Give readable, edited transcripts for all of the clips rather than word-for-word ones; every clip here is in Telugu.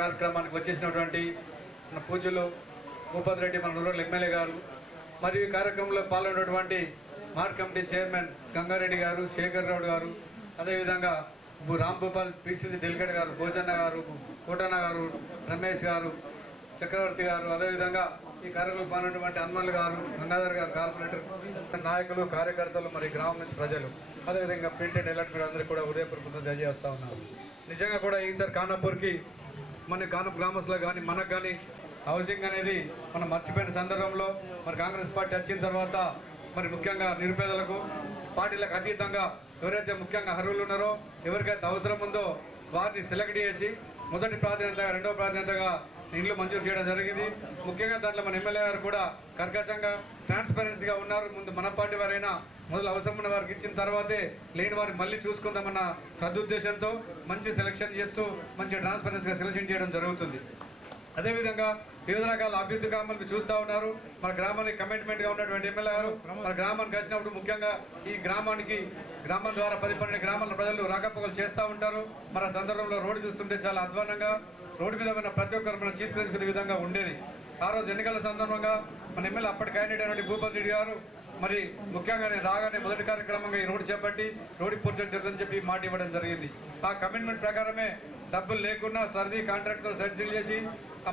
కార్యక్రమానికి వచ్చేసినటువంటి మన పూజ్యులు భూపతి రెడ్డి మన రూరల్ ఎమ్మెల్యే గారు మరియు ఈ కార్యక్రమంలో పాల్గొన్నటువంటి మార్ట్ కమిటీ చైర్మన్ గంగారెడ్డి గారు, శేఖర్ రావు గారు, అదేవిధంగా రామ్ భూపాల్ పిసిసి డెలిగేట్ గారు, భోజన్న గారు, కోటన్న గారు, రమేష్ గారు, చక్రవర్తి గారు, అదేవిధంగా ఈ కార్యక్రమంలో పాల్గొన్నటువంటి హనుమల్ గారు, గంగాధర్ గారు, కార్పొరేటర్ నాయకులు, కార్యకర్తలు, మరి గ్రామం నుంచి ప్రజలు, అదేవిధంగా ప్రింట్ అండ్ ఎలక్ట్రిక్ అందరూ కూడా ఉదయపూర్వకంగా తెలియజేస్తూ ఉన్నారు. నిజంగా కూడా ఈసారి ఖానాపూర్కి మన ఖానా గ్రామస్తులకు కానీ మనకు కానీ హౌసింగ్ అనేది మనం మర్చిపోయిన సందర్భంలో మరి కాంగ్రెస్ పార్టీ వచ్చిన తర్వాత మరి ముఖ్యంగా నిరుపేదలకు పార్టీలకు అతీతంగా ఎవరైతే ముఖ్యంగా అర్హులు ఉన్నారో, ఎవరికైతే అవసరం ఉందో వారిని సెలెక్ట్ చేసి మొదటి ప్రాధాన్యతగా, రెండవ ప్రాధాన్యతగా ఇండ్లు మంజూరు చేయడం జరిగింది. ముఖ్యంగా దాంట్లో మన ఎమ్మెల్యే గారు కూడా కర్కశంగా ట్రాన్స్పరెన్సీగా ఉన్నారు. ముందు మన పార్టీ వారైనా మొదలు అవసరం ఉన్న వారికి ఇచ్చిన తర్వాతే లేని వారిని మళ్ళీ చూసుకుందామన్న సదుద్దేశంతో మంచి సెలక్షన్ చేస్తూ మంచి ట్రాన్స్పరెన్సీగా సెలక్షన్ చేయడం జరుగుతుంది. అదేవిధంగా వివిధ రకాల అభివృద్ధి గ్రామాలకు చూస్తూ ఉన్నారు. మన గ్రామానికి కమిట్మెంట్గా ఉన్నటువంటి ఎమ్మెల్యే గారు మన గ్రామానికి వచ్చినప్పుడు ముఖ్యంగా ఈ గ్రామం ద్వారా 10-12 గ్రామాల ప్రజలు రాకపోకలు చేస్తూ ఉంటారు. మన సందర్భంలో రోడ్డు చూస్తుంటే చాలా అధ్వానంగా రోడ్డు మీద ఉన్న ప్రతి ఒక్కరు మనం చీత్కరించుకునే విధంగా ఉండేది. ఆ రోజు ఎన్నికల సందర్భంగా మన ఎమ్మెల్యే అప్పటి క్యాండిడేట్ అయినటువంటి భూపతి రెడ్డి గారు మరి ముఖ్యంగా నేను రాగానే మొదటి కార్యక్రమంగా ఈ రోడ్డు చేపట్టి రోడ్డు పూర్తి చేద్దని చెప్పి మాట ఇవ్వడం జరిగింది. ఆ కమిట్మెంట్ ప్రకారమే డబ్బులు లేకున్నా సర్ది కాంట్రాక్ట్తో సెటిల్ చేసి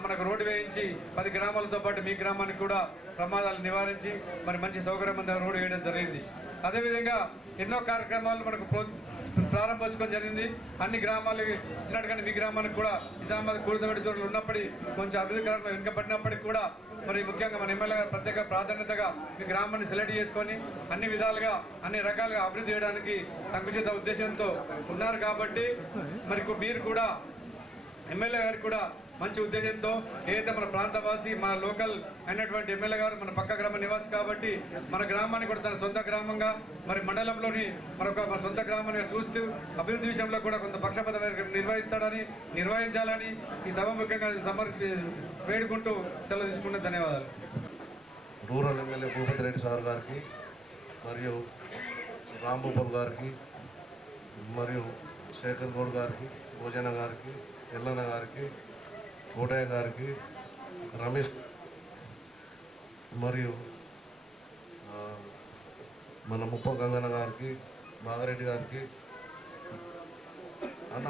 మనకు రోడ్డు వేయించి 10 గ్రామాలతో పాటు మీ గ్రామానికి కూడా ప్రమాదాలు నివారించి మరి మంచి సౌకర్యవంతంగా రోడ్డు వేయడం జరిగింది. అదేవిధంగా ఎన్నో కార్యక్రమాలు మనకు ప్రారంభించుకోవడం జరిగింది. అన్ని గ్రామాలకి ఇచ్చినట్టుగానే మీ గ్రామానికి కూడా నిజామాబాద్ కూడదబడి దూరంలో ఉన్నప్పటికీ కొంచెం అభివృద్ధికరంగా వెనుకబడినప్పటికీ కూడా మరి ముఖ్యంగా మన ఎమ్మెల్యే గారు ప్రత్యేక ప్రాధాన్యతగా మీ గ్రామాన్ని సెలెక్ట్ చేసుకొని అన్ని విధాలుగా అన్ని రకాలుగా అభివృద్ధి చేయడానికి సంకుచిత ఉద్దేశంతో ఉన్నారు. కాబట్టి మరి మీరు కూడా ఎమ్మెల్యే గారికి కూడా మంచి ఉద్దేశంతో ఏదైతే మన ప్రాంతవాసి మన లోకల్ అయినటువంటి ఎమ్మెల్యే గారు మన పక్క గ్రామ నివాసి కాబట్టి మన గ్రామాన్ని కూడా తన సొంత గ్రామంగా మరి మండలంలోని మన సొంత గ్రామాన్ని చూస్తూ అభివృద్ధి విషయంలో కూడా కొంత పక్షపాత నిర్వహించాలని ఈ సభ ముఖ్యంగా వేడుకుంటూ సెలవు తీసుకుంటే ధన్యవాదాలు. Rural MLA Bhupathi Reddy sir గారికి మరియు రామ్ భూపాల్ గారికి మరియు శేఖర్ గౌడ్ గారికి, భోజన గారికి, ఎల్లన్న గారికి, కోటయ్య గారికి, రమేష్ మరియు మన ముప్ప గంగన్న గారికి, మాగారెడ్డి గారికి అన్న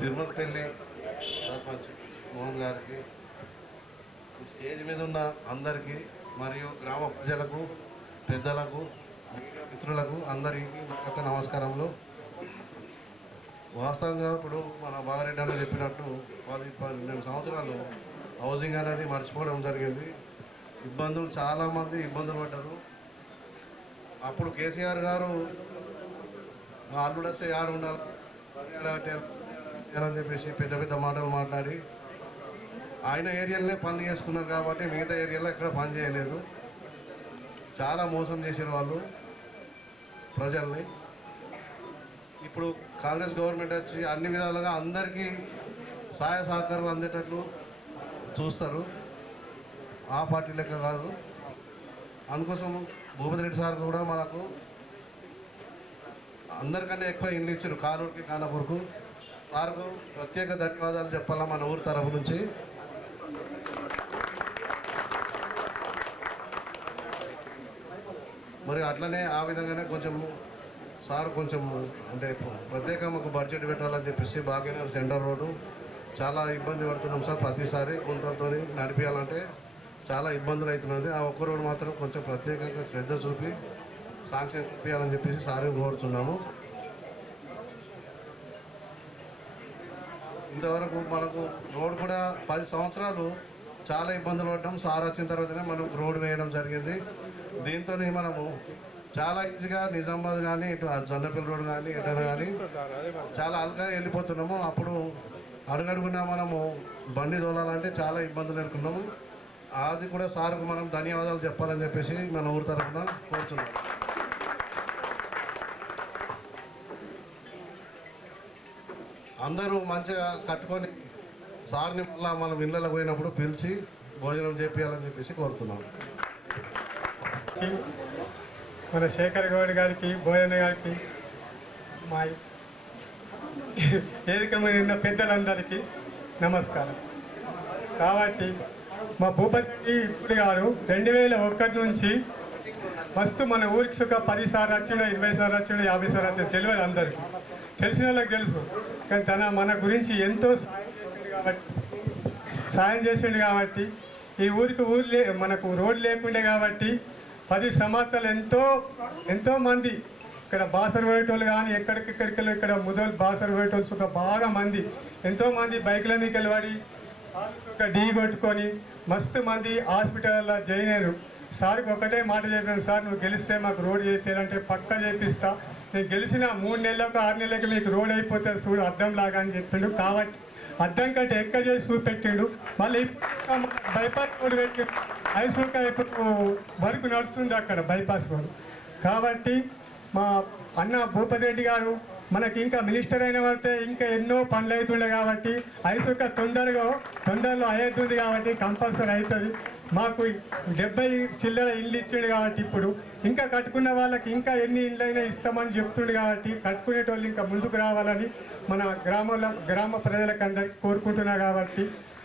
తిరుమలపల్లి సర్పంచ్ మోహన్ గారికి, స్టేజ్ మీద ఉన్న అందరికీ మరియు గ్రామ ప్రజలకు, పెద్దలకు, మిత్రులకు అందరికీ ఒక నమస్కారములు. వాస్తవంగా ఇప్పుడు మన బాగారెడ్డి అన్న చెప్పినట్టు 12 సంవత్సరాలు హౌసింగ్ అనేది మర్చిపోవడం జరిగింది. చాలామంది ఇబ్బందులు పడ్డారు. అప్పుడు కేసీఆర్ గారు మా అల్లుడు వస్తే యాడ ఉండాలి అని చెప్పేసి పెద్ద పెద్ద మాటలు మాట్లాడి ఆయన ఏరియాలోనే పనులు చేసుకున్నారు కాబట్టి మిగతా ఏరియాలో ఎక్కడ పని చేయలేదు. చాలా మోసం చేశారు వాళ్ళు ప్రజల్ని. ఇప్పుడు కాంగ్రెస్ గవర్నమెంట్ వచ్చి అన్ని విధాలుగా అందరికీ సహాయ సహకారాలు అందేటట్లు చూస్తారు. ఆ పార్టీ లెక్క కాదు. అందుకోసం భూపతి రెడ్డి సార్ కూడా మనకు అందరికన్నా ఎక్కువ ఇండ్లు ఇచ్చారు కారూరుకి, ఖానాపూర్కు. సార్కు ప్రత్యేక ధన్యవాదాలు చెప్పాలా మన ఊరు తరఫు నుంచి. మరి అట్లనే ఆ విధంగానే కొంచెం సార్ కొంచెం అంటే ప్రత్యేక మాకు బడ్జెట్ పెట్టాలని చెప్పేసి భాగ్యనగర్ సెంటర్ రోడ్డు చాలా ఇబ్బంది పడుతున్నాం సార్. ప్రతిసారి గుంతలతో నడిపించాలంటే చాలా ఇబ్బందులు అవుతున్నది. ఆ ఒక్క రోడ్డు మాత్రం కొంచెం ప్రత్యేకంగా శ్రద్ధ చూపి శాంక్షన్ చేయాలని చెప్పేసి సార్ కోరుతున్నాము. ఇంతవరకు మనకు రోడ్డు కూడా 10 సంవత్సరాలు చాలా ఇబ్బందులు పడ్డాం. సార్ వచ్చిన తర్వాతనే మనకు రోడ్డు వేయడం జరిగింది. దీంతో మనము చాలా ఈజీగా నిజామాబాద్ కానీ ఇటు జొన్నపల్లి రోడ్ కానీ ఎటైనా కానీ చాలా అల్గా వెళ్ళిపోతున్నాము. అప్పుడు అడుగడుగునా మనము బండి తోలాలంటే చాలా ఇబ్బందులు ఎదుర్కొన్నాము. అది కూడా సార్కు మనం ధన్యవాదాలు చెప్పాలని చెప్పేసి మన ఊరి తరఫున కోరుతున్నాం. అందరూ మంచిగా కట్టుకొని సార్ని మళ్ళీ మనం ఇళ్ళకి పోయినప్పుడు పిలిచి భోజనం చేపియాలని చెప్పేసి కోరుతున్నాం. మన శేఖర్ గౌడ్ గారికి, బోయన్న గారికి, మా వేదిక మీద ఉన్న పెద్దలందరికీ నమస్కారం. కాబట్టి మా భూపతి ఇప్పుడు గారు 2001 నుంచి మస్తు మన ఊరికి ఒక 10 సార్లు వచ్చిండో, 20 సార్లు వచ్చిండో, 50 సార్లు వచ్చిందో తెలియదు అందరికీ. తెలిసిన వాళ్ళకి తెలుసు. కానీ మన గురించి ఎంతో సాయం చేసిండు కాబట్టి ఈ ఊరికి మనకు రోడ్డు లేకుండే కాబట్టి 10 సంవత్సరాలు ఎంతో మంది ఇక్కడ బాసర్ పోయేటోళ్ళు కానీ ఎక్కడికెక్కడికి ఇక్కడ ముదలు బాసర్ పోయేటోళ్ళు ఒక బాగా మంది ఎంతోమంది బైకుల మీద వెళ్ళబడి ఒక ఢీ కొట్టుకొని మస్తు మంది హాస్పిటల్లో జాయిన్ అయ్యారు. సార్కి ఒకటే మాట చెప్పాను, సార్ నువ్వు గెలిస్తే మాకు రోడ్ చేయాలంటే పక్కా చేపిస్తా, నేను గెలిచిన 3 నెలలకు 6 నెలలకు మీకు రోడ్ అయిపోతుంది చూడు అద్దం లాగా అని చెప్పిండు. కాబట్టి అద్దం కంటే ఎక్కడ చేసి చూపెట్టిండు. మళ్ళీ బైపాస్ రోడ్ పెట్టి ఐసూక ఇప్పుడు వరకు నడుస్తుంది అక్కడ బైపాస్ రోడ్. కాబట్టి మా అన్న భూపతి రెడ్డి గారు మనకి ఇంకా మినిస్టర్ అయిన పడితే ఇంకా ఎన్నో పనులు అవుతుండే కాబట్టి ఐసూక తొందరలో అయ్యేస్తుంది కాబట్టి కంపల్సరీ అవుతుంది. మాకు 70 చిల్లర ఇల్లు ఇచ్చిండు కాబట్టి ఇప్పుడు ఇంకా కట్టుకున్న వాళ్ళకి ఇంకా ఎన్ని ఇళ్ళైనా ఇస్తామని చెప్తుండు కాబట్టి కట్టుకునేటోళ్ళు ఇంకా ముందుకు రావాలని మన గ్రామ ప్రజలకు అందరికీ కోరుకుంటున్నా. కాబట్టి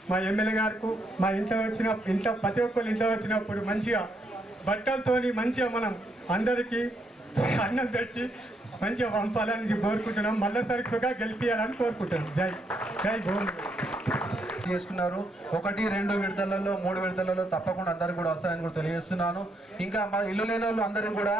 మా ఎమ్మెల్యే గారికి మా ఇంట్లో ప్రతి ఒక్కరు ఇంట్లో వచ్చినప్పుడు మంచిగా బట్టలతోని మంచిగా మనం అందరికీ అన్నం పెట్టి మంచిగా పంపాలని కోరుకుంటున్నాం. మళ్ళీసారిగా గెలిపియాలని కోరుకుంటున్నాం. జై భూమి చేసుకున్నారు. 1, 2 విడతలలో 3 విడతలలో తప్పకుండా అందరికి కూడా వస్తాయని కూడా తెలియజేస్తున్నాను. ఇంకా మా ఇల్లు లేని వాళ్ళు అందరం కూడా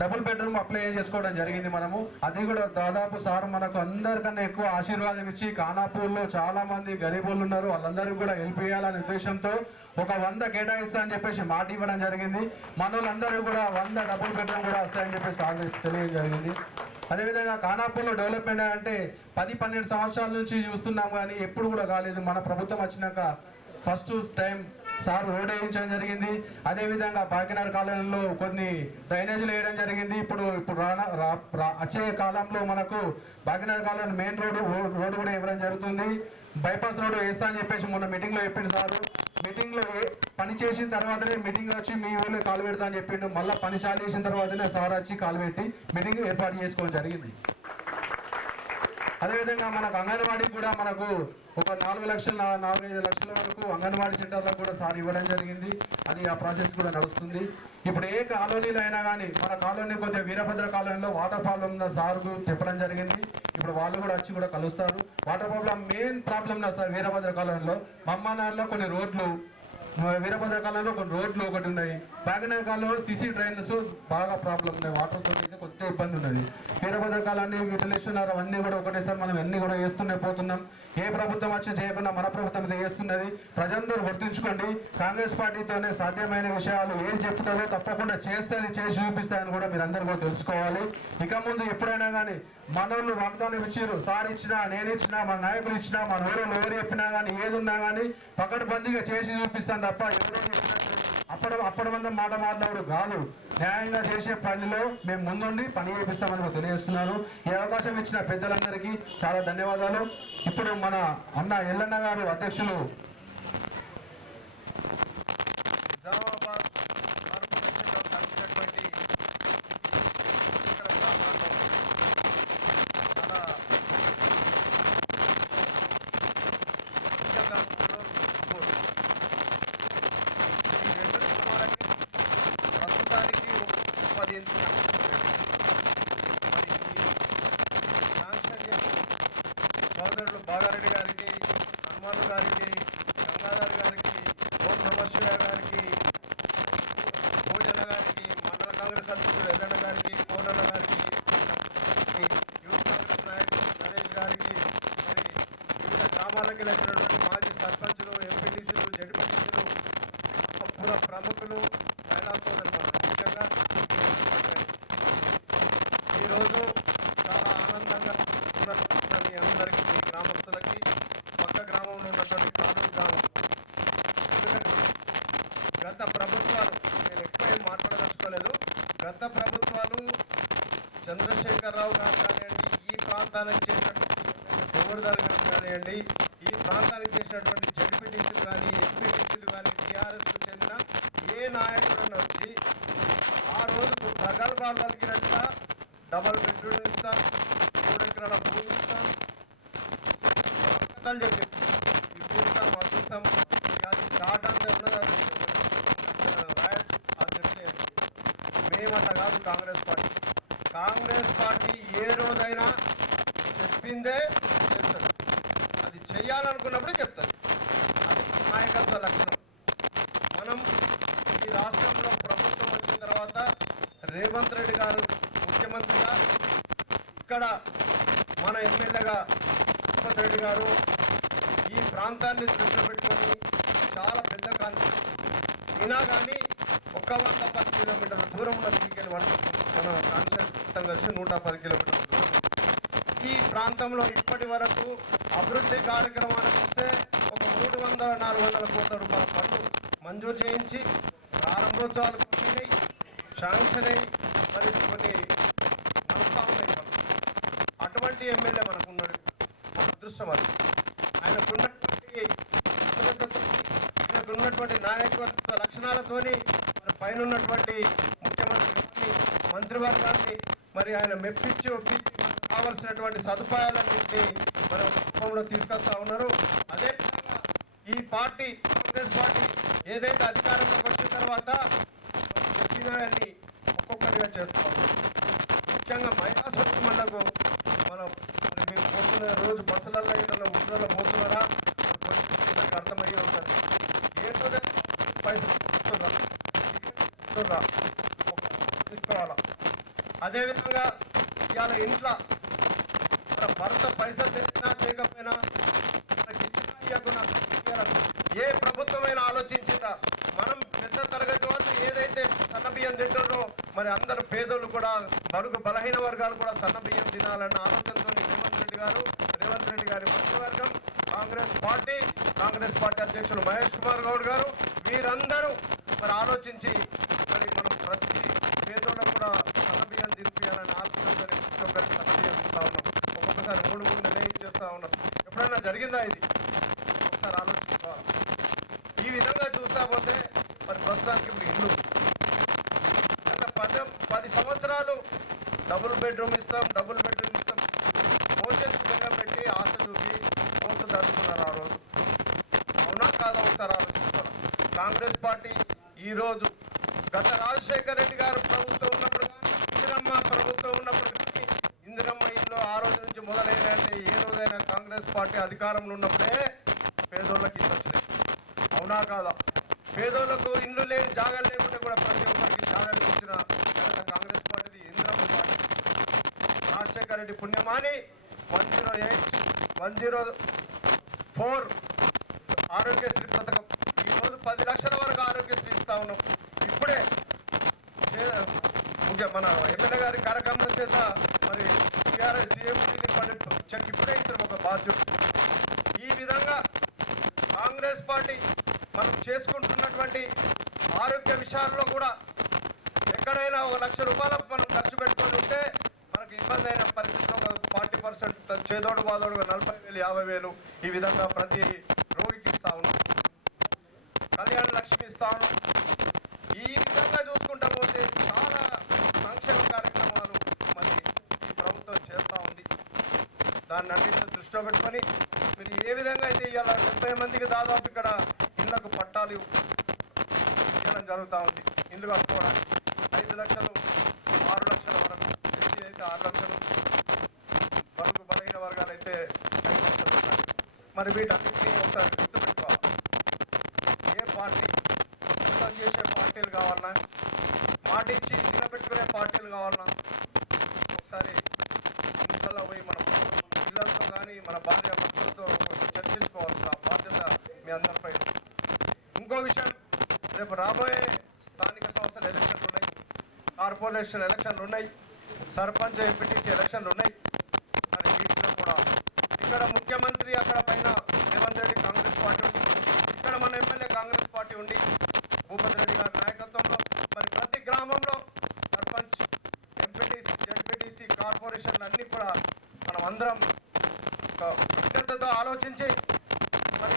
డబుల్ బెడ్రూమ్ అప్లై చేసుకోవడం జరిగింది. మనము అది కూడా దాదాపు సార్ మనకు అందరికన్నా ఎక్కువ ఆశీర్వాదం ఇచ్చి ఖానాపూర్లో చాలా మంది గరీబులు ఉన్నారు, వాళ్ళందరికీ కూడా హెల్ప్ చేయాలనే ఉద్దేశంతో ఒక 100 కేటాయిస్తా అని చెప్పేసి మాట ఇవ్వడం జరిగింది. మన వాళ్ళందరూ కూడా 100 డబుల్ బెడ్రూమ్ కూడా వస్తాయని చెప్పేసి తెలియడం జరిగింది. అదేవిధంగా ఖానాపూర్లో డెవలప్మెంట్ అంటే 10-12 సంవత్సరాల నుంచి చూస్తున్నాం కానీ ఎప్పుడు కూడా కాలేదు. మన ప్రభుత్వం వచ్చినాక ఫస్ట్ టైం సార్ రోడ్ వేయించడం జరిగింది. అదేవిధంగా భాగ్యనగర్ కాలనీలో కొన్ని డ్రైనేజీలు వేయడం జరిగింది. ఇప్పుడు వచ్చే కాలంలో మనకు భాగ్యనగర్ కాలనీ మెయిన్ రోడ్డు కూడా ఇవ్వడం జరుగుతుంది. బైపాస్ రోడ్డు వేస్తా అని చెప్పేసి మొన్న మీటింగ్లో చెప్పిండు సారు. మీటింగ్లో పని చేసిన తర్వాతనే మీటింగ్ వచ్చి మీ ఊళ్ళో కాలు పెడతా అని చెప్పిండు. మళ్ళీ పని చాలు చేసిన తర్వాతనే సార్ వచ్చి కాలు పెట్టి మీటింగ్ ఏర్పాటు చేసుకోవడం జరిగింది. అదేవిధంగా మనకు అంగన్వాడీకి కూడా మనకు ఒక 4 లక్షలు 4-5 లక్షల వరకు అంగన్వాడీ సెంటర్లకు కూడా సార్ ఇవ్వడం జరిగింది. అది ఆ ప్రాసెస్ కూడా నడుస్తుంది. ఇప్పుడు ఏ కాలనీలో అయినా కానీ మన కాలనీ కొద్దిగా వీరభద్ర కాలనీలో వాటర్ ప్రాబ్లం ఉందా సార్కు చెప్పడం జరిగింది. ఇప్పుడు వాళ్ళు కూడా వచ్చి కూడా కలుస్తారు. వాటర్ ప్రాబ్లం మెయిన్ ప్రాబ్లం నా సార్ వీరభద్ర కాలనీలో మమ్మానార్లో కొన్ని రోడ్లు, వీరభద్ర కాలంలో కొన్ని రోడ్లు ఒకటి ఉన్నాయి. భాగ్యనగర్ కాలంలో సిసి డ్రైన్స్ బాగా ప్రాబ్లం ఉన్నాయి. వాటర్ తో అయితే కొద్దిగా ఇబ్బంది ఉన్నది. వీరభద్ర కాలాన్ని విటలేస్తున్నారు. అవన్నీ కూడా ఒకటేసారి మనం అన్ని కూడా వేస్తూనే పోతున్నాం. ఏ ప్రభుత్వం వచ్చి చేయకుండా మన ప్రభుత్వం ఇది చేస్తున్నది. ప్రజలందరూ గుర్తుంచుకోండి, కాంగ్రెస్ పార్టీతోనే సాధ్యమైన విషయాలు ఏం చెప్తారో తప్పకుండా చేస్తుంది, చేసి చూపిస్తాయని కూడా మీరు అందరూ కూడా తెలుసుకోవాలి. ఇక ముందు ఎప్పుడైనా కానీ మనోళ్ళు వాగ్దానం ఇచ్చారు, సార్ ఇచ్చినా, నేను ఇచ్చినా, మన నాయకులు ఇచ్చినా, మన ఊరిలో ఎవరు చెప్పినా కానీ ఏది ఉన్నా కానీ పకడ్బందీగా చేసి చూపిస్తాను తప్ప ఎవరో చెప్పినట్టు అప్పటి మందం మాట మాట్లాడు కాదు. న్యాయంగా చేసే పనిలో మేము ముందుండి పని చేపిస్తామని తెలియజేస్తున్నాను. ఈ అవకాశం ఇచ్చిన పెద్దలందరికీ చాలా ధన్యవాదాలు. ఇప్పుడు మన అన్న ఎల్లన్న గారు అధ్యక్షులు నిజామాబాద్ కార్పొరేషన్లో కలిసినటువంటి ఇక్కడ గ్రామాల్లో చాలా ముఖ్యంగా ఈ 2 గ్రామాలకి ప్రస్తుతానికి 15 మరి ఈ శాంక్షన్ చేసి సోదరులు బాగారెడ్డి గారికి, హనుమాను గారికి, గంగాధర్ గారికి, ఓం నమశివ గారికి, భోజన గారికి, మండల కాంగ్రెస్ అధ్యక్షుడు ఎల్లన్న గారికి, కోనన్న గారికి, యూత్ కాంగ్రెస్ నాయకుడు నరేష్ గారికి, మరి వివిధ గ్రామాలకి వచ్చినటువంటి మాజీ సర్పంచులు, ఎంపీటీసీలు, జడ్పీటీసీలు, పుర ప్రముఖులు, మహిళా సోదరులు ముఖ్యంగా ఈరోజు చాలా ఆనందంగా ఉన్న మీ అందరికీ, మీ గ్రామస్తులకి, పక్క గ్రామంలో ఉన్నటువంటి కానూరు గ్రామం, ఎందుకంటే గత ప్రభుత్వాలు, నేను ఎక్కువ ఏం మాట్లాడదలుచుకోలేదు, గత ప్రభుత్వాలు చంద్రశేఖరరావు గారు కానివ్వండి, ఈ ప్రాంతానికి చేసినటువంటి గోవర్ధర్ గారు కానివ్వండి, ఈ ప్రాంతానికి చేసినటువంటి జడ్పీటీసీలు కానీ, ఎంపీటీసీలు కానీ, టీఆర్ఎస్కు చెందిన ఏ నాయకుడన్నా వచ్చి ఆ రోజుకు ప్రగల్భాలు పలికినట్టుగా డబల్ బెడ్రూమ్ ఇస్తాం, 3 ఎకరాల భూమి ఇస్తాం, కథలు చెప్పి ఇవి ఇస్తాం, అది ఇస్తాం. అది స్టార్ట్ అంతే ఉన్నది, అది చెప్తే మేమట్ట కాదు. కాంగ్రెస్ పార్టీ ఏ రోజైనా చెప్పిందే చేస్తుంది, అది చెయ్యాలనుకున్నప్పుడే చెప్తుంది. అది నాయకత్వ లక్షణం. మనం ఈ రాష్ట్రంలో ప్రభుత్వం వచ్చిన తర్వాత రేవంత్ రెడ్డి గారు ముఖ్యమంత్రిగా, ఇక్కడ మన ఎమ్మెల్యేగా రేవంత్ రెడ్డి గారు ఈ ప్రాంతాన్ని దృష్టిలో పెట్టుకొని చాలా పెద్ద కాన్సెప్ట్ అయినా కానీ 110 కిలోమీటర్ల దూరం ఉన్న తీసుకెళ్ళి మన కాన్సెప్ట్ కలిసి 110 కిలోమీటర్ల దూరం. ఈ ప్రాంతంలో ఇప్పటి వరకు అభివృద్ధి కార్యక్రమాలకు వస్తే ఒక 300-400 కోట్ల రూపాయల పనులు మంజూరు చేయించి ప్రారంభోత్సవాలు కూర్చున్నాయి, శాంక్షన్ అయ్యి మరి కొన్ని నడుస్తూ ఉన్నాయి పనులు. అటువంటి ఎమ్మెల్యే మనకున్నాడు. మన అదృష్టం అది. ఆయనకున్నటువంటి నాయకత్వ లక్షణాలతోని మరి పైన ఉన్నటువంటి ముఖ్యమంత్రి గారిని, మంత్రివర్గాన్ని మరి ఆయన మెప్పించి ఒప్పించి కావలసినటువంటి సదుపాయాలన్నింటినీ మరి రూపంలో తీసుకొస్తా ఉన్నారు. అదేవిధంగా ఈ పార్టీ కాంగ్రెస్ పార్టీ ఏదైతే అధికారంలోకి వచ్చిన తర్వాత చెప్పినవన్నీ ఒక్కొక్కటిగా చేస్తూ ఉన్నారు. ముఖ్యంగా మహిళా సోదరులకు మనం మీరు పోతున్న రోజు బస్సులలో ఇళ్ళలో ఊళ్ళలో పోతున్నారా కొంచెం అర్థమయ్యే ఉంటుంది. ఏదో పైసలు తీసుకోవాలా. అదేవిధంగా ఇవాళ ఇంట్లో మన భర్త పైసలు తెచ్చినా చేయకపోయినా ఏ ప్రభుత్వమైనా ఆలోచించిందా? మనం పెద్ద తరగతి వాళ్ళు ఏదైతే సన్నబియ్యం తింటారో మరి అందరు పేదోళ్ళు కూడా, బడుగు బలహీన వర్గాలు కూడా సన్నబియ్యం తినాలన్న ఆలోచనతో రేవంత్ రెడ్డి గారి మంత్రివర్గం, కాంగ్రెస్ పార్టీ అధ్యక్షులు మహేష్ కుమార్ గౌడ్ గారు వీరందరూ మరి ఆలోచించి మరి మనం ప్రతి పేదోళ్ళకు కూడా సన్నబియ్యం తినిపించాలని ఆలోచనతో ప్రతి ఒక్కరికి సన్నబియ్యం ఇస్తా ఉన్నాం. ఒక్కొక్కసారి 3 నెలలు ఇచ్చేస్తా ఉన్నాం. ఎప్పుడైనా జరిగిందా ఇది? ఒకసారి ఆలోచించుకోవాలి. ఈ విధంగా చూస్తా పోతే మరి ప్రస్తుతానికి ఇప్పుడు ఇల్లు గత 10 సంవత్సరాలు డబుల్ బెడ్రూమ్ ఇస్తాం భోజనం విధంగా పెట్టి ఆశ చూపి ఓట్లు జరుపుకున్నారు. ఆ రోజు అవునా కాదా ఒకసారి ఆలోచించుకోవాలి. కాంగ్రెస్ పార్టీ ఈరోజు గత రాజశేఖర రెడ్డి గారు ప్రభుత్వం ఉన్నప్పుడు కానీ, ఇందిరమ్మ ప్రభుత్వం ఉన్నప్పుడు కానీ, ఇందిరమ్మ ఇల్లు ఆ రోజు నుంచి మొదలైనంటే ఏ రోజైనా కాంగ్రెస్ పార్టీ అధికారంలో ఉన్నప్పుడే పేదోళ్ళకి ఇల్లు వచ్చినాయి. అవునా కాదా? పేదోళ్లకు ఇల్లు లేని జాగాలు లేకుంటే కూడా ప్రతి ఒక్కరికి జాగాలు ఇచ్చిన కాంగ్రెస్ పార్టీది ఇందిరమ్మ పార్టీ. రాజశేఖర రెడ్డి పుణ్యమాని 108, 104 ఆరోగ్యశ్రీ పథకం. ఈరోజు 10 లక్షల వరకు ఆరోగ్యశ్రీ ఇస్తా ఉన్నాం. ఇప్పుడే మన ఎమ్మెల్యే గారి కార్యక్రమం చేత మరి టీఆర్ఎస్ సీఎం చెక్ ఇప్పుడే ఇస్తారు ఒక బాధ్యత. ఈ విధంగా కాంగ్రెస్ పార్టీ మనం చేసుకుంటున్నటువంటి ఆరోగ్య విషయాల్లో కూడా ఎక్కడైనా 1 లక్ష రూపాయలు మనం ఖర్చు పెట్టుకొని ఉంటే మనకు ఇబ్బంది అయిన పరిస్థితిలో 40% చేదోడు బాదోడుగా 40,000, 50,000 ఈ విధంగా ప్రతి రోగికి ఇస్తా ఉన్నాం. కళ్యాణ లక్ష్మి ఇస్తా ఉన్నాం. ఈ విధంగా చూసుకుంటా పోతే చాలా సంక్షేమ కార్యక్రమాలు మరి ఈ ప్రభుత్వం చేస్తూ ఉంది. దాన్ని అన్నింటినీ దృష్టిలో పెట్టుకొని మీరు ఏ విధంగా అయితే ఇవాళ 70 మందికి దాదాపు ఇక్కడ ఇళ్లకు పట్టాలు ఇవ్వడం జరుగుతూ ఉంది. ఇల్లు కట్టుకోవడానికి 5 లక్షలు, 6 లక్షల వరకు, ఎస్సీ అయితే 6 లక్షలు, బడుగు బలహీన వర్గాలు అయితే 5 లక్షలు ఉన్నాయి. మరి వీటన్నింటినీ ఒకసారి గుర్తుపెట్టుకోవాలి. ఏ పార్టీ మోసం చేసే పార్టీలు కావాలన్నా, మాట ఇచ్చి నిలబెట్టుకునే పార్టీలు కావాలన్నా ఒకసారి ఇంట్లో పోయి మనం పిల్లలతో కానీ మన భార్య భర్తలతో చర్చించుకోవాల్సిన బాధ్యత మీ అందరిపై. ఇంకో విషయం, రేపు రాబోయే స్థానిక సంస్థల ఎలక్షన్లు ఉన్నాయి, కార్పొరేషన్ ఎలక్షన్లు ఉన్నాయి, సర్పంచ్ ఎంపీటీసీ ఎలక్షన్లు ఉన్నాయి. మరి వీటిలో కూడా ఇక్కడ ముఖ్యమంత్రి అక్కడ పైన రేవంత్ రెడ్డి కాంగ్రెస్ పార్టీ ఉంది, ఇక్కడ మన ఎమ్మెల్యే కాంగ్రెస్ పార్టీ ఉండి భూపతి రెడ్డి గారి నాయకత్వంలో మరి ప్రతి గ్రామంలో సర్పంచ్, ఎంపీటీసీ, జడ్పీటీసీ, కార్పొరేషన్లు అన్నీ కూడా మనం అందరం విజ్ఞతతో ఆలోచించి మరి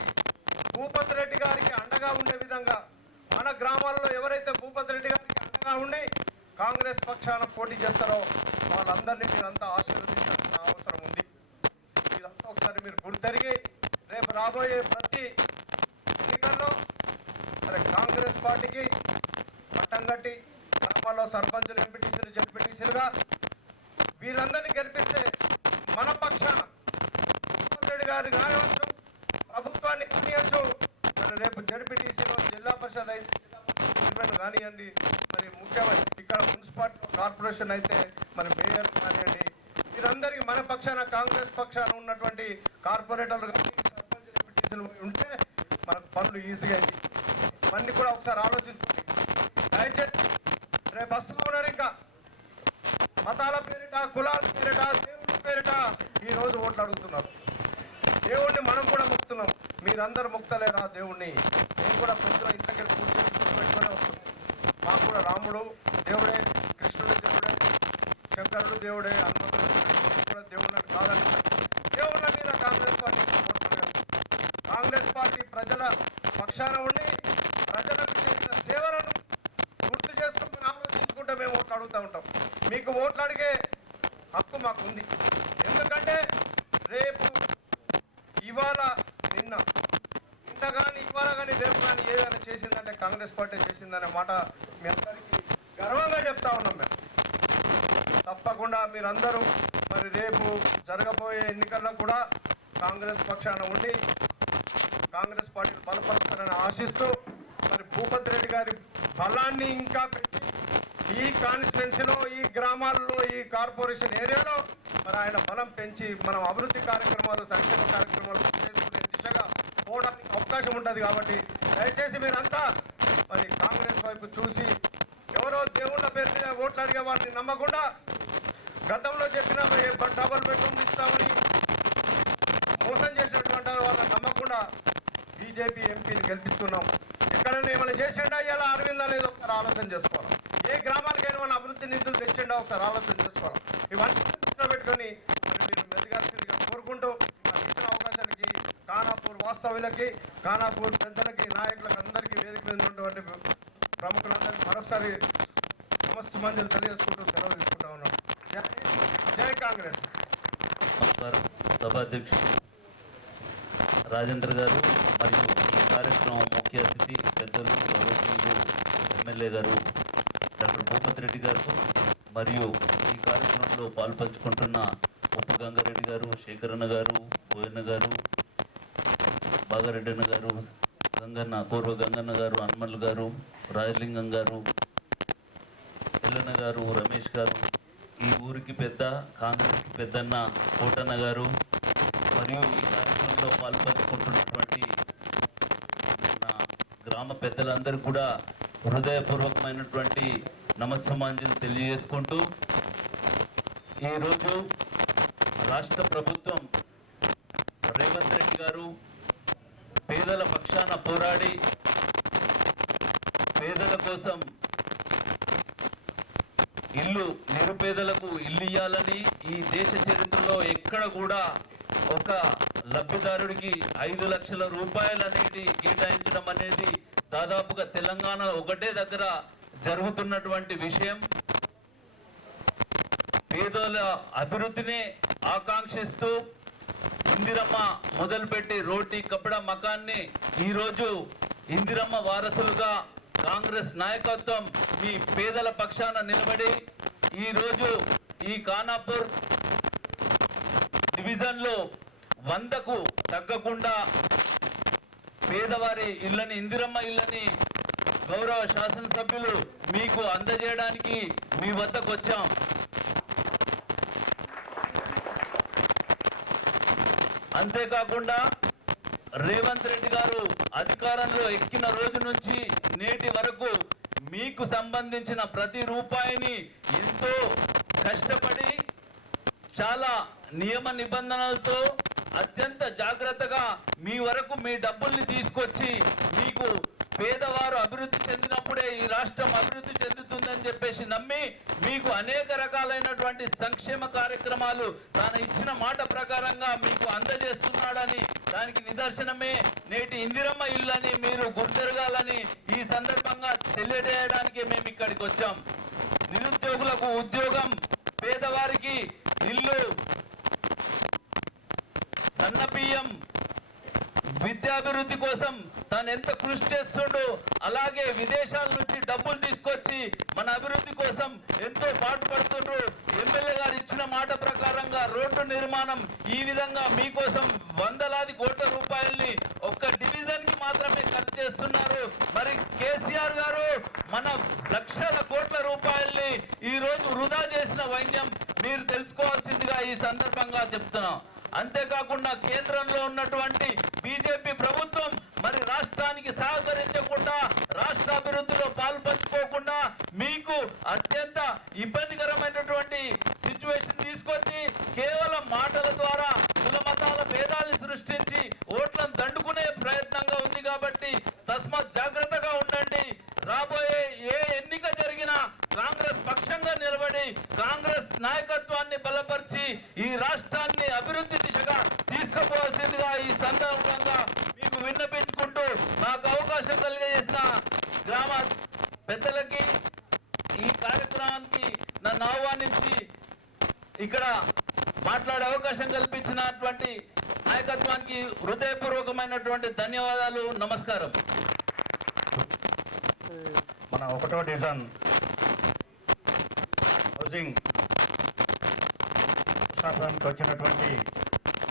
భూపతి రెడ్డి గారికి అండగా ఉండే విధంగా మన గ్రామాల్లో ఎవరైతే భూపతి రెడ్డి గారికి అండగా ఉండి కాంగ్రెస్ పక్షాన పోటీ చేస్తారో వాళ్ళందరినీ మీరంతా ఆశీర్వదించాల్సిన అవసరం ఉంది. ఇదంతా ఒకసారి మీరు గుర్తెరిగి రేపు రాబోయే ప్రతి ఎన్నికల్లో మరి కాంగ్రెస్ పార్టీకి పట్టం కట్టి గ్రామాల్లో సర్పంచులు, ఎంపీటీసీలు, జడ్పీటీసీలుగా వీరందరినీ గెలిపిస్తే మన పక్షాన రెడ్డి గారు కానివచ్చు, ప్రభుత్వాన్ని కానివచ్చు, మరి రేపు జడ్పీటీసీలో జిల్లా పరిషత్ అయితే కానివ్వండి, మరి ముఖ్యమైన ఇక్కడ మున్సిపాలిటీ కార్పొరేషన్ అయితే మరి మేయర్ కానివ్వండి, వీరందరికీ మన పక్షాన కాంగ్రెస్ పక్షాన ఉన్నటువంటి కార్పొరేటర్లు కానీ సర్పంచ్, ఎంపీటీసీలు ఉంటే మనకు పనులు ఈజీగా అయింది. ఇవన్నీ కూడా ఒకసారి ఆలోచించుకోండి. దయచేసి రేపు వస్తూ ఉన్నారు ఇంకా మతాల పేరిట, కులాల పేరిట, దేవుడి పేరిట ఈరోజు ఓట్లు అడుగుతున్నారు. దేవుణ్ణి మనం కూడా మొక్కుతున్నాం. మీరందరూ మొక్తలేరా దేవుణ్ణి? నేను కూడా పొద్దున ఇంతకీ పూజ పెట్టుకునే వస్తున్నాం. మాకు కూడా రాముడు దేవుడే, కృష్ణుడు దేవుడే, శంకరుడు దేవుడే, హనుమంతుడు కూడా దేవుడు కాదని దేవుళ్ళ మీద కాంగ్రెస్ పార్టీ కాంగ్రెస్ పార్టీ ప్రజల పక్షాన ఉండి ప్రజలకు చేసిన సేవలను గుర్తు చేసుకుని ఆలోచించుకుంటే మేము ఓట్లు అడుగుతూ ఉంటాం. మీకు ఓట్లు అడిగే హక్కు మాకు ఉంది. ఎందుకంటే రేపు ఇవాళ నిన్న కానీ ఇవాళ కానీ రేపు కానీ ఏదైనా చేసిందంటే కాంగ్రెస్ పార్టీ చేసిందనే మాట మీ అందరికీ గర్వంగా చెప్తా ఉన్నాం. మేము తప్పకుండా మీరందరూ మరి రేపు జరగబోయే ఎన్నికల్లో కూడా కాంగ్రెస్ పక్షాన ఉండి కాంగ్రెస్ పార్టీని బలపరుస్తారని ఆశిస్తూ మరి భూపతి రెడ్డి గారి బలాన్ని ఇంకా పెట్టి ఈ కాన్స్టిట్యున్సీలో, ఈ గ్రామాల్లో, ఈ కార్పొరేషన్ ఏరియాలో మరి ఆయన బలం పెంచి మనం అభివృద్ధి కార్యక్రమాలు, సంక్షేమ కార్యక్రమాలు చేసుకునే దిశగా పోవడానికి అవకాశం ఉంటుంది. కాబట్టి దయచేసి మీరంతా మరి కాంగ్రెస్ వైపు చూసి ఎవరో దేవుళ్ళ పేరు మీద ఓట్లు అడిగే వారిని నమ్మకుండా, గతంలో చెప్పిన డబుల్ బెడ్రూమ్ ఇస్తామని మోసం చేసినటువంటి వాళ్ళని నమ్మకుండా బీజేపీ ఎంపీని గెలిపిస్తున్నాం. ఎక్కడైనా ఏమైనా చేసిండా ఇలా అరవింద్ అనేది ఒకసారి ఆలోచన చేసుకోవాలి. ఏ గ్రామాలకైనా మన అభివృద్ధి నిధులు తెచ్చిండా ఒకసారి ఆలోచన చేసుకోవాలి. ఇవన్నీ పెట్టుకొని మరి మీరు మెరుగాల్సిందిగా కోరుకుంటూ ఇచ్చిన అవకాశానికి ఖానాపూర్ వాస్తవ్యులకి, ఖానాపూర్ పెద్దలకి, నాయకులకు అందరికీ వేదిక మీద ఉన్నటువంటి ప్రముఖులందరికీ మరొకసారి నమస్సుమాంజలి తెలియజేసుకుంటూ సెలవు తీసుకుంటా ఉన్నాం. జై కాంగ్రెస్. నమస్కారం. సభాధ్యక్షుడు రాజేంద్ర గారు మరియు ఈ కార్యక్రమం ముఖ్య అతిథి పెద్దలు గౌరవనీయులు ఎమ్మెల్యే గారు డాక్టర్ భూపతి రెడ్డి గారు మరియు ఈ కార్యక్రమంలో పాల్పంచుకుంటున్న ఉప్పు గంగారెడ్డి గారు, శేఖరన్న గారు, బోయన్న గారు, బాగారెడ్డన్న గారు, గంగన్న, పూర్వ గంగన్న గారు, హనుమల్ గారు, రాజలింగం గారు, ఎల్లన్న గారు, రమేష్ గారు, ఈ ఊరికి పెద్ద, కాంగ్రెస్కి పెద్దన్న కోటన్న గారు మరియు ఈ కార్యక్రమంలో పాల్పంచుకుంటున్నటువంటి నా గ్రామ పెద్దలందరూ కూడా హృదయపూర్వకమైనటువంటి నమస్సుమాంజలి తెలియజేసుకుంటూ ఈరోజు రాష్ట్ర ప్రభుత్వం రేవంత్ రెడ్డి గారు పేదల పక్షాన పోరాడి పేదల కోసం నిరుపేదలకు ఇల్లు ఇవ్వాలని ఈ దేశ చరిత్రలో ఎక్కడ కూడా ఒక లబ్ధిదారుడికి 5 లక్షల రూపాయలు అనేది కేటాయించడం అనేది దాదాపుగా తెలంగాణ ఒకటే దగ్గర జరుగుతున్నటువంటి విషయం. పేదల అభివృద్ధిని ఆకాంక్షిస్తూ ఇందిరమ్మ మొదలుపెట్టి రోటీ కపడా మకాన్ని ఈరోజు ఇందిరమ్మ వారసులుగా కాంగ్రెస్ నాయకత్వం మీ పేదల పక్షాన నిలబడి ఈరోజు ఈ ఖానాపూర్ డివిజన్లో 100కు తగ్గకుండా పేదవారి ఇళ్ళని, ఇందిరమ్మ ఇళ్ళని గౌరవ శాసనసభ్యులు మీకు అందజేయడానికి మీ వద్దకు వచ్చాం. అంతేకాకుండా రేవంత్ రెడ్డి గారు అధికారంలో ఎక్కిన రోజు నుంచి నేటి వరకు మీకు సంబంధించిన ప్రతి రూపాయిని ఎంతో కష్టపడి చాలా నియమ నిబంధనలతో అత్యంత జాగ్రత్తగా మీ వరకు మీ డబ్బుల్ని తీసుకొచ్చి మీకు పేదవారు అభివృద్ధి చెందినప్పుడే ఈ రాష్ట్రం అభివృద్ధి చెందుతుందని చెప్పేసి నమ్మి మీకు అనేక రకాలైనటువంటి సంక్షేమ కార్యక్రమాలు తాను ఇచ్చిన మాట ప్రకారంగా మీకు అందజేస్తున్నాడని దానికి నిదర్శనమే నేటి ఇందిరమ్మ ఇల్లని మీరు గుర్తెరగాలని ఈ సందర్భంగా తెలియజేయడానికి మేము ఇక్కడికి వచ్చాం. నిరుద్యోగులకు ఉద్యోగం, పేదవారికి ఇల్లు, సన్నబియ్యం, విద్యాభివృద్ధి కోసం తాను ఎంత కృషి చేస్తుండో, అలాగే విదేశాల నుంచి డబ్బులు తీసుకొచ్చి మన అభివృద్ధి కోసం ఎంతో పాటుపడుతుండ్రు. ఎమ్మెల్యే గారు ఇచ్చిన మాట ప్రకారంగా రోడ్డు నిర్మాణం ఈ విధంగా మీకోసం వందలాది కోట్ల రూపాయల్ని ఒక్క డివిజన్ కి మాత్రమే ఖర్చు చేస్తున్నారు. మరి కేసీఆర్ గారు మన లక్షల కోట్ల రూపాయల్ని ఈ రోజు వృధా చేసిన వైన్యం మీరు తెలుసుకోవాల్సిందిగా ఈ సందర్భంగా చెప్తున్నాం. అంతేకాకుండా కేంద్రంలో ఉన్నటువంటి బీజేపీ ప్రభుత్వం మరి రాష్ట్రానికి సహకరించకుండా, రాష్ట్ర అభివృద్ధిలో పాల్పంచుకోకుండా మీకు అత్యంత ఇబ్బందికరమైనటువంటి సిచ్యువేషన్ తీసుకొచ్చి కేవలం మాటల ద్వారా కుల మతాల భేదాన్ని సృష్టించి ఓట్లను దండుకునే ప్రయత్నంగా ఉంది. కాబట్టి తస్మాత్ జాగ్రత్తగా ఉండండి. రాబోయే ఏ ఎన్నిక జరిగినా కాంగ్రెస్ పక్షంగా నిలబడి కాంగ్రెస్ నాయకత్వాన్ని బలపరిచి ఈ రాష్ట్రాన్ని అభివృద్ధి దిశగా తీసుకుపోవాల్సిందిగా ఈ సందర్భంగా మీకు విన్నపించుకుంటూ నాకు అవకాశం కలిగజేసిన గ్రామ పెద్దలకి, ఈ కార్యక్రమానికి నన్ను ఆహ్వానించి ఇక్కడ మాట్లాడే అవకాశం కల్పించినటువంటి నాయకత్వానికి హృదయపూర్వకమైనటువంటి ధన్యవాదాలు. నమస్కారం. మన 1వ డివిజన్ హౌసింగ్ శాసనానికి వచ్చినటువంటి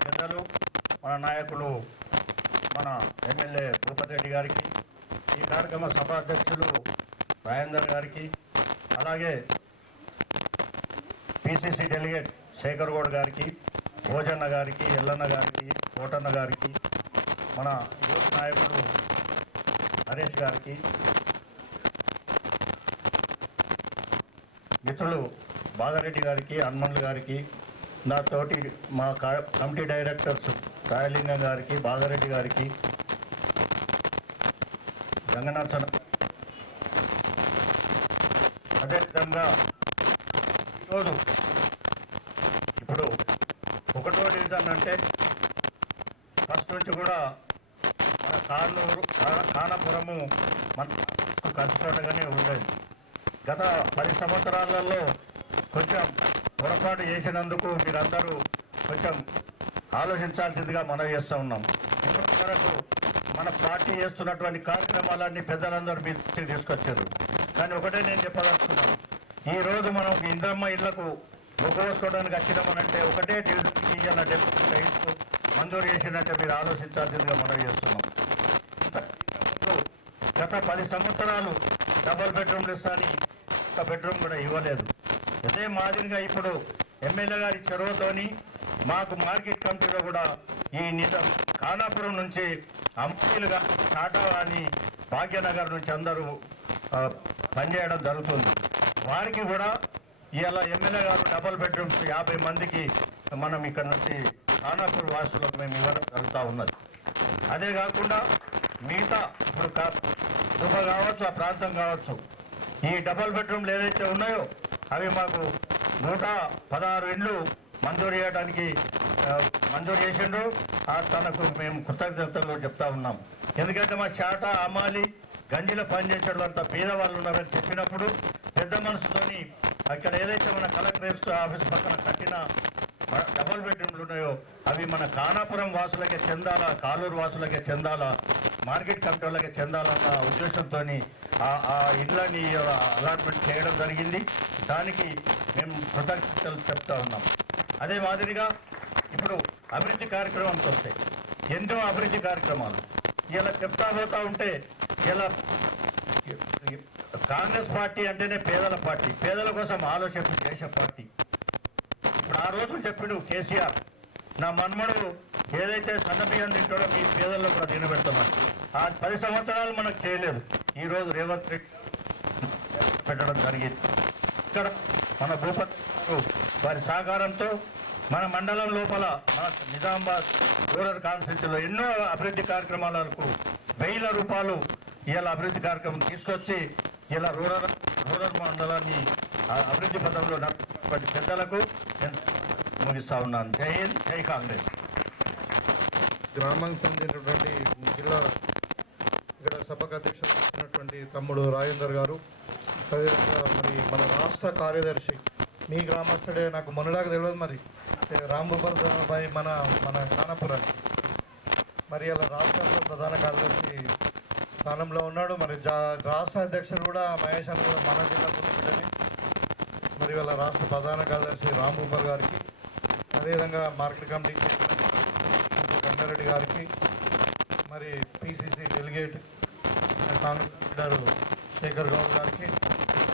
పెద్దలు, మన నాయకులు, మన ఎమ్మెల్యే భూపతి రెడ్డి గారికి, ఈ కార్యక్రమ సభా అధ్యక్షులు రాజేందర్ గారికి, అలాగే పిసిసి డెలిగేట్ శేఖర్ గౌడ్ గారికి, భోజన్న గారికి, ఎల్లన్న గారికి, కోటన్న గారికి, మన యూత్ నాయకులు నరేష్ గారికి, మిత్రులు బాగారెడ్డి గారికి, హనుమన్లు గారికి, నాతోటి మా కమిటీ డైరెక్టర్స్ రాయలింగం గారికి, బాగారెడ్డి గారికి, గంగనాథన్, అదేవిధంగా ఈరోజు ఇప్పుడు 1వ డివిజన్ అంటే ఫస్ట్ నుంచి కూడా మన కానపురము మన కంచుకోటగానే ఉండేది. గత 10 సంవత్సరాలలో కొంచెం పొరపాటు చేసినందుకు మీరందరూ కొంచెం ఆలోచించాల్సిందిగా మనం చేస్తూ ఉన్నాం. ఇప్పటి వరకు మన పార్టీ చేస్తున్నటువంటి కార్యక్రమాలన్నీ పెద్దలందరూ మీ దృష్టికి తీసుకొచ్చారు. కానీ ఒకటే నేను చెప్పదలుచుకున్నాను, ఈరోజు మనం ఇంద్రమ్మ ఇళ్లకు ముఖవేసుకోవడానికి వచ్చినామనంటే ఒకటే డివిజన్కి ఇవాళ 70 సైట్లు మంజూరు చేసినట్టే మీరు ఆలోచించాల్సిందిగా మనం చేస్తున్నాం. గత 10 సంవత్సరాలు డబుల్ బెడ్రూమ్లు ఇస్తాని ఒక బెడ్రూమ్ కూడా ఇవ్వలేదు. అదే మాదిరిగా ఇప్పుడు ఎమ్మెల్యే గారి చొరవతోని మాకు మార్కెట్ కమిటీలో కూడా ఈ నిజం ఖానాపురం నుంచి అమ్మాయిలు కానీ, టాటా కానీ, భాగ్యనగర్ నుంచి అందరూ పనిచేయడం జరుగుతుంది. వారికి కూడా ఇవాళ ఎమ్మెల్యే గారు డబుల్ బెడ్రూమ్స్ 50 మందికి మనం ఇక్కడ నుంచి ఖానాపూర్ వాసులకు మేము ఇవ్వడం జరుగుతూ ఉన్నది. అదే కాకుండా మిగతా ఇప్పుడు దుబ్బ కావచ్చు, ఆ ప్రాంతం కావచ్చు, ఈ డబుల్ బెడ్రూమ్లు ఏదైతే ఉన్నాయో అవి మాకు 116 ఇండ్లు మంజూరు చేయడానికి మంజూరు చేసిండ్రు. తనకు మేము కృతజ్ఞతలు చెప్తా ఉన్నాం. ఎందుకంటే మా చాట, అమాలి, గంజిలో పనిచేసేటంతా పేదవాళ్ళు ఉన్నారని చెప్పినప్పుడు పెద్ద మనసుతోని అక్కడ ఏదైతే మన కలెక్టరేట్ ఆఫీస్ పక్కన కట్టిన డబుల్ బెడ్రూమ్లు ఉన్నాయో అవి మన ఖానాపురం వాసులకే చెందాలా, కాలూరు వాసులకే చెందాలా, మార్కెట్ కమిటీ వాళ్ళకే చెందాలన్న ఉద్దేశంతో ఆ ఇళ్ళని అలాట్మెంట్ చేయడం జరిగింది. దానికి మేము కృతజ్ఞతలు చెప్తా ఉన్నాం. అదే మాదిరిగా ఇప్పుడు అభివృద్ధి కార్యక్రమానికి వస్తాయి. ఎన్నో అభివృద్ధి కార్యక్రమాలు ఇలా చెప్తా పోతా ఉంటే ఇలా కాంగ్రెస్ పార్టీ అంటేనే పేదల పార్టీ, పేదల కోసం ఆలోచన చేసే పార్టీ. ఇప్పుడు ఆ రోజులు చెప్పిడు కేసీఆర్, నా మన్మడు ఏదైతే సన్నబియ్యం తింటాడో మీ పేదల్లో కూడా తినబెడతామని. ఆ 10 సంవత్సరాలు మనకు చేయలేదు. ఈరోజు రేవంత్ రెడ్డి పెట్టడం జరిగింది. ఇక్కడ మన భూపతి వారి సహకారంతో మన మండలం లోపల మన నిజామాబాద్ రూరల్ కాన్స్టిట్యూన్సీలో ఎన్నో అభివృద్ధి కార్యక్రమాలకు 1000 రూపాయలు ఇలా అభివృద్ధి కార్యక్రమం తీసుకొచ్చి ఇలా రూరల్ మండలాన్ని అభివృద్ధి పథంలో నడిపినటువంటి పెద్దలకు నేను ముగిస్తా ఉన్నాను. జై హింద్, జై కాంగ్రెస్. గ్రామానికి చెందినటువంటి జిల్లా ఇక్కడ సభకు అధ్యక్షులు తమ్ముడు రాజేందర్ గారు, అదేవిధంగా మరి మన రాష్ట్ర రాష్ట్ర కార్యదర్శి మీ గ్రామస్తుడే, నాకు మొన్నలాగా తెలియదు మరి రాంభూపాల్ భాయ్ మన ఖానాపురాన్ని మరి అలా రాష్ట్రంలో ప్రధాన కార్యదర్శి స్థానంలో ఉన్నాడు. మరి రాష్ట్ర అధ్యక్షుడు కూడా మహేష్ అని కూడా మన జిల్లా పుట్టిబిడ్డని. మరి వాళ్ళ రాష్ట్ర ప్రధాన కార్యదర్శి రాంభూపాల్ గారికి, అదేవిధంగా మార్కెట్ కమిటీ చైర్మన్ గంగారెడ్డి గారికి, మరి PCC delegate Congress leader Shekar Goud గారికి,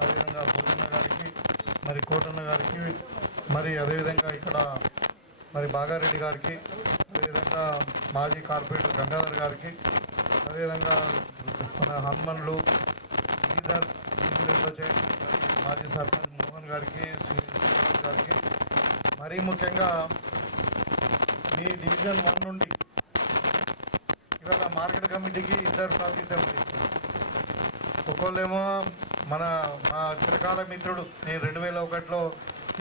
అదేవిధంగా భూజన్న గారికి, మరి కోటన్న గారికి, మరి అదేవిధంగా ఇక్కడ మరి బాగారెడ్డి గారికి, అదేవిధంగా మాజీ కార్పొరేటర్ గంగాధర్ గారికి, అదేవిధంగా మన హనుమన్లు శ్రీధర్ మాజీ సర్పంచ్ మోహన్ గారికి, శ్రీనివాస్ గారికి, మరీ ముఖ్యంగా మీ డివిజన్ 1 నుండి ఇవాళ మార్కెట్ కమిటీకి 2 ప్రాతినిధ్యం వహిస్తున్నారు. ఒక్కోళ్ళేమో మా చిరకాల మిత్రుడు, నేను 2001లో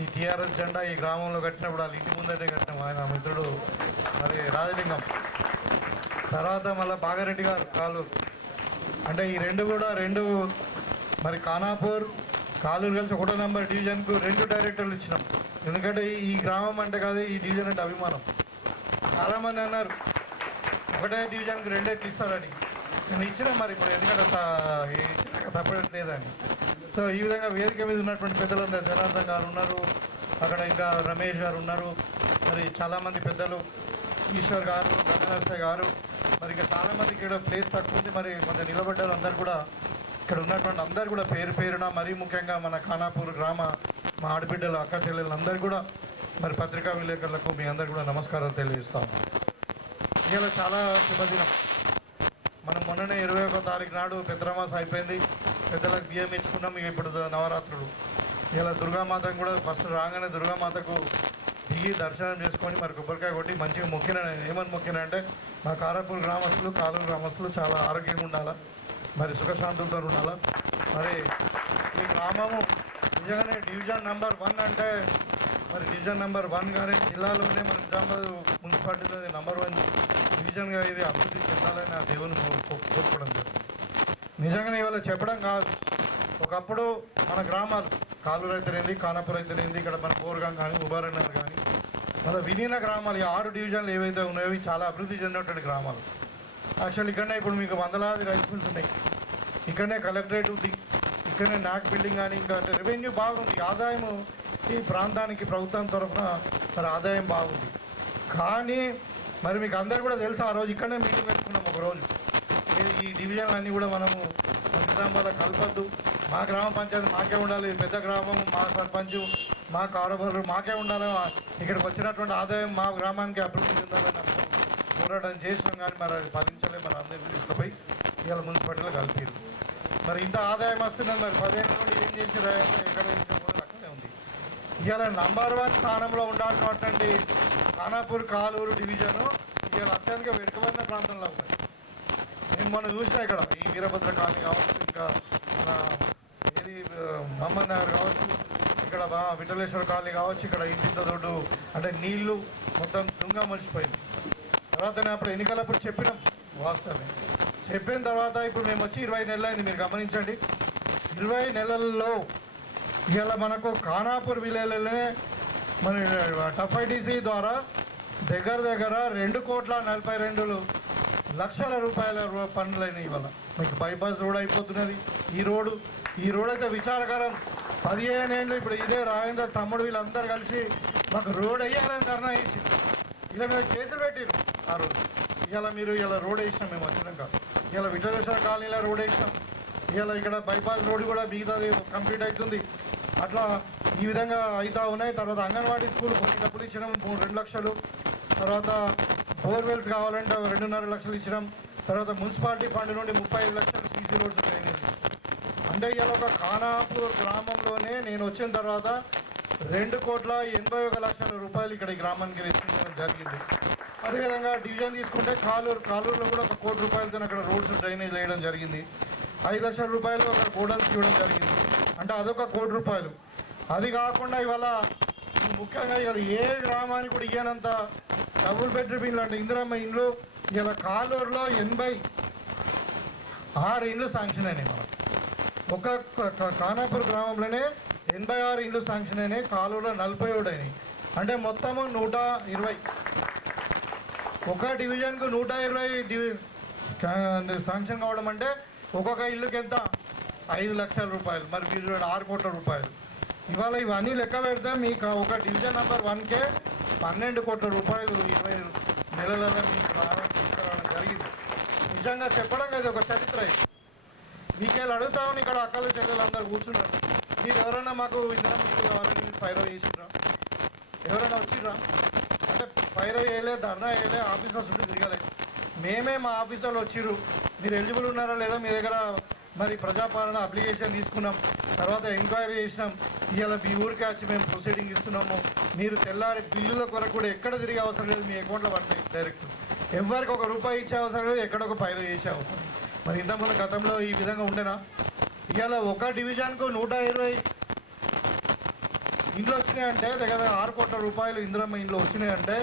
ఈ టీఆర్ఎస్ జెండా ఈ గ్రామంలో కట్టినప్పుడు వాళ్ళ ఇంటి ముందటే కట్టినాం, ఆయన మిత్రుడు మరి రాజలింగం. తర్వాత మళ్ళీ బాగారెడ్డి గారు కాలూరు. అంటే ఈ రెండు మరి ఖానాపూర్ కాలూరు కలిసి 1వ నెంబర్ డివిజన్కు 2 డైరెక్టర్లు ఇచ్చినాం. ఎందుకంటే ఈ గ్రామం అంటే కాదు, ఈ డివిజన్ అంటే అభిమానం. చాలామంది అన్నారు ఒకటే డివిజన్కి 2 ఇస్తారని, నేను ఇచ్చినా మరి ఇప్పుడు ఎందుకంటే తప్పట్లేదని. సో ఈ విధంగా వేదిక మీద ఉన్నటువంటి పెద్దలందరూ జనార్దన్ గారు ఉన్నారు, అక్కడ ఇంకా రమేష్ గారు ఉన్నారు, మరి చాలామంది పెద్దలు ఈశ్వర్ గారు, గంగనరసయ్య గారు, మరి ఇంకా చాలామంది ఇక్కడ ప్లేస్ తక్కువ ఉంది, మరి కొంచెం నిలబడ్డారు. అందరు కూడా ఇక్కడ ఉన్నటువంటి అందరు కూడా పేరు పేరున, మరీ ముఖ్యంగా మన ఖానాపూర్ గ్రామ మా ఆడబిడ్డలు అక్క చెల్లెలు అందరూ కూడా మరి పత్రికా విలేకరులకు మీ అందరు కూడా నమస్కారాలు తెలియజేస్తాము. ఇలా చాలా శుభదినం. మనం మొన్ననే 21వ తారీఖు నాడు పెద్దరమాస అయిపోయింది, పెద్దలకు బియ్యం ఇచ్చుకున్నాం. ఇప్పుడు నవరాత్రులు. ఇలా దుర్గామాతను కూడా ఫస్ట్ రాగానే దుర్గామాతకు దిగి దర్శనం చేసుకొని మరి కొబ్బరికాయ కొట్టి మంచిగా మొక్కిన. ఏమని మొక్కిన అంటే మా ఖానాపూర్ గ్రామస్తులు, కాలూరు గ్రామస్తులు చాలా ఆరోగ్యంగా ఉండాలా, మరి సుఖశాంతులతో ఉండాలా. మరి ఈ గ్రామము నిజంగానే డివిజన్ నెంబర్ 1 అంటే మరి డివిజన్ నెంబర్ 1 కానీ జిల్లాలోనే మన నిజామాబాద్ మున్సిపాలిటీలోనే నెంబర్ 1 డివిజన్గా ఇది అభివృద్ధి చెందాలని ఆ దేవుని కోరుకోవడం జరుగుతుంది. నిజంగానే ఇవాళ చెప్పడం కాదు, ఒకప్పుడు మన గ్రామాలు కాలూరు అయితేనేది, ఖానాపూర్ అయితేనేది, ఇక్కడ మన కోరుగాం కానీ, ఉబారనగర్ కానీ, మళ్ళీ విలీన గ్రామాలు ఈ 6 డివిజన్లు ఏవైతే ఉన్నాయో ఇవి చాలా అభివృద్ధి చెందినటువంటి గ్రామాలు. యాక్చువల్ ఇక్కడనే ఇప్పుడు మీకు వందలాది రైస్ మిల్స్ ఉన్నాయి, ఇక్కడనే కలెక్టరేట్ ఉంది, ఇక్కడనే నాక్ బిల్డింగ్ కానీ, ఇంకా రెవెన్యూ బాగుంది, ఆదాయము ఈ ప్రాంతానికి ప్రభుత్వం తరఫున మరి ఆదాయం బాగుంది. కానీ మరి మీకు అందరు కూడా తెలుసు, ఆ రోజు ఇక్కడనే మీటింగ్ పెట్టుకున్నాం ఒకరోజు. ఈ డివిజన్లన్నీ కూడా మనము నిజామాబాద్లో కలపద్దు, మా గ్రామ పంచాయతీ మాకే ఉండాలి, పెద్ద గ్రామం మా సర్పంచ్ మా కారోబారు మాకే ఉండాలి, ఇక్కడికి వచ్చినటువంటి ఆదాయం మా గ్రామానికి అభివృద్ధి చెందాలని పోరాటం చేసినాం. కానీ మరి అది ఫలించలే. మరి అందరినీ తీసుకుపోయి ఇవాళ మున్సిపాలిటీలో కలిపారు. మరి ఇంత ఆదాయం వస్తున్నది, మరి 10 ఏళ్ళ నుండి ఏం చేసిరా, ఎక్కడ కూడా అక్కడే ఉంది. ఇవాళ నంబర్ 1 స్థానంలో ఉండాల్సినటువంటి ఖానాపూర్ కాలూరు డివిజను ఇవాళ అత్యంత వెనుకబడిన ప్రాంతంలో ఉన్నాయి. నేను మొన్న చూసినా ఇక్కడ ఈ వీరభద్ర కాలనీ కావచ్చు, ఇంకా మన ఏది మహమ్మద్ నగర్ కావచ్చు, ఇక్కడ విఠలేశ్వర కాలనీ కావచ్చు, ఇక్కడ ఇంటింత దొడ్డు అంటే నీళ్లు మొత్తం దుంగ మలిచిపోయింది. తర్వాత నేను అప్పుడు ఎన్నికలప్పుడు చెప్పినాం, వాస్తవమే చెప్పిన తర్వాత ఇప్పుడు మేము వచ్చి 20 నెలలు అయింది. మీరు గమనించండి, 20 నెలల్లో ఇవాళ మనకు ఖానాపూర్ విలేజ్లోనే మన టఫ్ఐడిసి ద్వారా దగ్గర 2,42,00,000 రూపాయల పనులైనవి. ఇవాళ మీకు బైపాస్ రోడ్ అయిపోతున్నది. ఈ రోడ్ అయితే విచారకరం. 15 ఏళ్ళు ఇప్పుడు ఇదే రాజేంద్ర తమ్ముడు వీళ్ళందరూ కలిసి మాకు రోడ్ వేయాలని ధర్నా వేసి ఇలా మీద కేసులు పెట్టారు ఆ రోజు. ఇలా మీరు ఇలా రోడ్ వేసినాం మేము వచ్చినాక. ఇలా విఠలేశ్వర కాలనీలో రోడ్ వేసినాం. ఇలా ఇక్కడ బైపాస్ రోడ్ కూడా మిగతాది కంప్లీట్ అవుతుంది. అట్లా ఈ విధంగా అవుతా ఉన్నాయి. తర్వాత అంగన్వాడీ స్కూల్ కొన్ని డబ్బులు ఇచ్చినాం, 2 లక్షలు. తర్వాత బోర్వెల్స్ కావాలంటే 2.5 లక్షలు ఇచ్చినాం. తర్వాత మున్సిపాలిటీ ఫండ్ నుండి 35 లక్షలు సీసీ రోడ్స్ ట్రైనింగ్. అంటే ఇలా ఒక ఖానాపూర్ గ్రామంలోనే నేను వచ్చిన తర్వాత 2,81,00,000 రూపాయలు ఇక్కడ ఈ గ్రామానికి వెచ్చించడం జరిగింది. అదేవిధంగా డివిజన్ తీసుకుంటే కాలూరులో కూడా 1 కోటి రూపాయలతో అక్కడ రోడ్స్ డ్రైనేజ్ వేయడం జరిగింది. 5 లక్షల రూపాయలు అక్కడ గోడల్స్ ఇవ్వడం జరిగింది. అంటే అదొక 1 కోటి రూపాయలు. అది కాకుండా ఇవాళ ముఖ్యంగా ఇవాళ ఏ గ్రామానికి కూడా ఇయ్యనంత డబుల్ బెడ్రూమ్ ఇండ్లు అంటే ఇందిరమ్మ ఇండ్లు ఇవాళ కాలూరులో 86 ఇండ్లు శాంక్షన్ అయినాయి. మనకు ఒక ఖానాపూర్ గ్రామంలోనే 86 ఇండ్లు శాంక్షన్ అయినాయి, కాలువలో 47 అయినాయి. అంటే మొత్తము 120. ఒక డివిజన్కు 120 శాంక్షన్ కావడం అంటే ఒక్కొక్క ఇల్లుకి ఎంత 5 లక్షల రూపాయలు. మరి మీరు 6 కోట్ల రూపాయలు. ఇవాళ ఇవన్నీ లెక్క పెడితే మీకు ఒక డివిజన్ నెంబర్ 1కే 12 కోట్ల రూపాయలు 20 నెలలలో మీకు తీసుకురావడం జరిగింది. నిజంగా చెప్పడం కదా ఒక చరిత్ర. మీకేళ్ళు అడుగుతామని ఇక్కడ అక్కలు చెల్లెలు అందరూ కూర్చున్నారు. మీరు ఎవరైనా మాకు ఇంధనం మీకు కావాలని మీరు ఫైర్ చేసిర్రా? ఎవరైనా వచ్చిర్రా? అంటే ఫైర్ వేయలే, ధర్నా వేయలే, ఆఫీసర్స్ ఉంటే తిరగలేదు. మేమే మా ఆఫీసర్లు వచ్చిర్రు, మీరు ఎలిజిబుల్ ఉన్నారా లేదా మీ దగ్గర మరి ప్రజాపాలన అప్లికేషన్ తీసుకున్నాం, తర్వాత ఎంక్వైరీ చేసినాం, ఇవాళ మీ ఊరికే వచ్చి మేము ప్రొసీడింగ్ ఇస్తున్నాము. మీరు తెల్లారి బిల్లుల కొరకు కూడా ఎక్కడ తిరిగే అవసరం లేదు, మీ అకౌంట్లో పడతాయి డైరెక్ట్. ఎవరికి ఒక రూపాయి ఇచ్చే అవసరం లేదు, ఎక్కడ ఒక ఫైర్ చేసే అవసరం. మరి ఇంతకుముందు గతంలో ఈ విధంగా ఉండేనా? ఇవాళ ఒక డివిజన్కు 120 ఇండ్లు వచ్చినాయంటే దగ్గర 6 కోట్ల రూపాయలు ఇందిరమ్మ ఇండ్లు వచ్చినాయంటే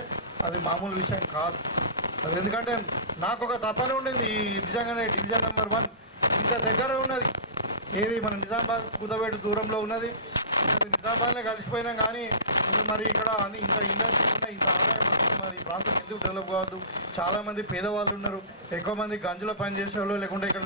అది మామూలు విషయం కాదు. అది ఎందుకంటే నాకు ఒక తపన ఉండింది, ఈ నిజంగానే డివిజన్ నెంబర్ 1 ఇంత దగ్గర ఉన్నది. ఏది మన నిజామాబాద్ కుదవేడు దూరంలో ఉన్నది. నిజామాబాద్లో కలిసిపోయినాం కానీ మరి ఇక్కడ అన్ని ఇంత ఇండస్ట్రీ ఉన్నాయి, ఇంత ఆదాయం వస్తుంది, మరి ఈ ప్రాంతం ఎందుకు డెవలప్ కావద్దు? చాలామంది పేదవాళ్ళు ఉన్నారు, ఎక్కువ మంది గంజులో పనిచేసే వాళ్ళు, లేకుంటే ఇక్కడ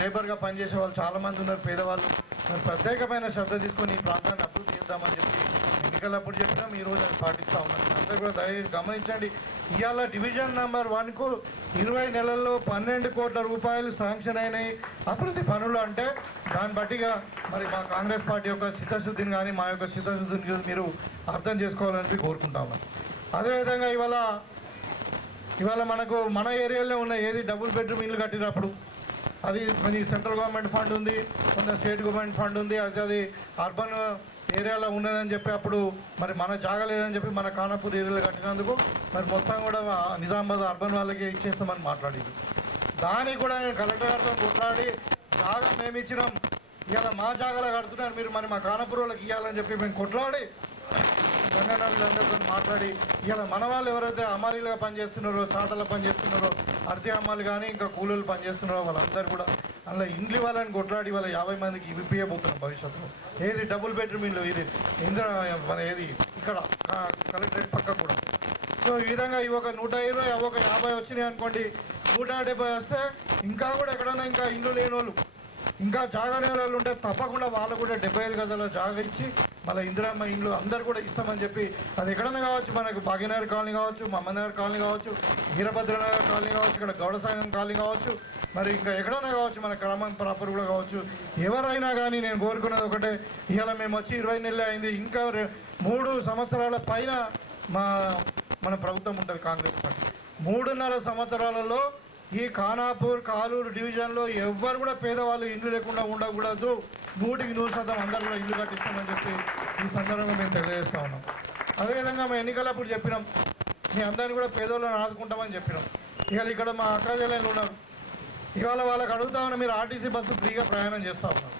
లేబర్గా పనిచేసే వాళ్ళు చాలామంది ఉన్నారు పేదవాళ్ళు. మరి ప్రత్యేకమైన శ్రద్ధ తీసుకొని ఈ ప్రాంతాన్ని అభివృద్ధి చేద్దామని చెప్పి ఎన్నికలప్పుడు చెప్పినాం, ఈరోజు అది పాటిస్తూ ఉన్నాం. అందరూ కూడా దయచేసి గమనించండి. ఇవాళ డివిజన్ నెంబర్ 1కు 20 నెలల్లో 12 కోట్ల రూపాయలు శాంక్షన్ అయినాయి అభివృద్ధి పనులు. అంటే దాన్ని బట్టిగా మరి మా కాంగ్రెస్ పార్టీ యొక్క చిత్తశుద్ధిని కానీ మా యొక్క చిత్తశుద్ధిని మీరు అర్థం చేసుకోవాలని కోరుకుంటాము. అదేవిధంగా ఇవాళ మనకు మన ఏరియాలో ఉన్న ఏది డబుల్ బెడ్రూమ్ ఇల్లు కట్టినప్పుడు అది కొన్ని సెంట్రల్ గవర్నమెంట్ ఫండ్ ఉంది, కొంత స్టేట్ గవర్నమెంట్ ఫండ్ ఉంది, అది అర్బన్ ఏరియాలో ఉన్నదని చెప్పి అప్పుడు మరి మన జాగా లేదని చెప్పి మన ఖానాపూర్ ఏరియాలో కట్టినందుకు మరి మొత్తం కూడా నిజామాబాద్ అర్బన్ వాళ్ళకి ఇచ్చేస్తామని మాట్లాడింది. దానికి కూడా నేను కలెక్టర్ గారితో కొట్లాడి జాగా మేము ఇచ్చినాం, ఇవాళ మా జాగాలో కడుతున్నారు మీరు, మరి మా ఖానాపూర్ వాళ్ళకి ఇవ్వాలని చెప్పి మేము కొట్లాడి గంగానగర్లందరితో మాట్లాడి ఇవాళ మన వాళ్ళు ఎవరైతే అమాలీలుగా పనిచేస్తున్నారో, చాటలో పనిచేస్తున్నారో, అర్ధి అమ్మాలు కానీ ఇంకా కూలీలు పనిచేస్తున్నారో వాళ్ళందరూ కూడా అలా ఇండ్లు వాళ్ళని కొట్లాడి వాళ్ళ 50 మందికి ఇవ్వబోతున్నాం భవిష్యత్తులో. ఏది డబుల్ బెడ్రూమ్ ఇల్లు, ఇది మన ఏది ఇక్కడ కలెక్టరేట్ పక్క కూడా. సో ఈ విధంగా ఇవి ఒక 120 అవి ఒక 50 వచ్చినాయి అనుకోండి, 170 వస్తే ఇంకా కూడా ఎక్కడైనా ఇంకా ఇండ్లు లేని వాళ్ళు, ఇంకా జాగా లేని వాళ్ళు ఉంటే తప్పకుండా వాళ్ళు కూడా 75 గజాల జాగా ఇచ్చి మళ్ళీ ఇందిరమ్మ ఇండ్లు అందరు కూడా ఇస్తామని చెప్పి, అది ఎక్కడైనా కావచ్చు, మనకు భాగ్యనగర్ కాలనీ కావచ్చు, మమ్మనగర్ కాలనీ కావచ్చు, వీరభద్రనగర్ కాలనీ కావచ్చు, ఇక్కడ గౌడసాగం కాలనీ కావచ్చు, మరి ఇంకా ఎక్కడైనా కావచ్చు, మన క్రమం ప్రాపర్ కూడా కావచ్చు. ఎవరైనా కానీ నేను కోరుకున్నది ఒకటే, ఇవాళ మేము వచ్చి 20 నెలలు అయింది, ఇంకా 3 సంవత్సరాల పైన మన ప్రభుత్వం ఉంటుంది కాంగ్రెస్ పార్టీ. 3.5 సంవత్సరాలలో ఈ ఖానాపూర్ కాలూరు డివిజన్లో ఎవ్వరు కూడా పేదవాళ్ళు ఇల్లు లేకుండా ఉండకూడదు, 100% అందరూ కూడా ఇల్లు కట్టిస్తామని చెప్పి ఈ సందర్భంగా మేము తెలియజేస్తూ ఉన్నాం. అదేవిధంగా మేము ఎన్నికలప్పుడు చెప్పినాం, మీ అందరినీ కూడా పేదోళ్ళని ఆదుకుంటామని చెప్పినాం. ఇవాళ ఇక్కడ మా అక్కజల్లు ఉన్నారు, ఇవాళ వాళ్ళకి అడుగుతా ఉన్నా, మీరు ఆర్టీసీ బస్సు ఫ్రీగా ప్రయాణం చేస్తూ ఉన్నారు.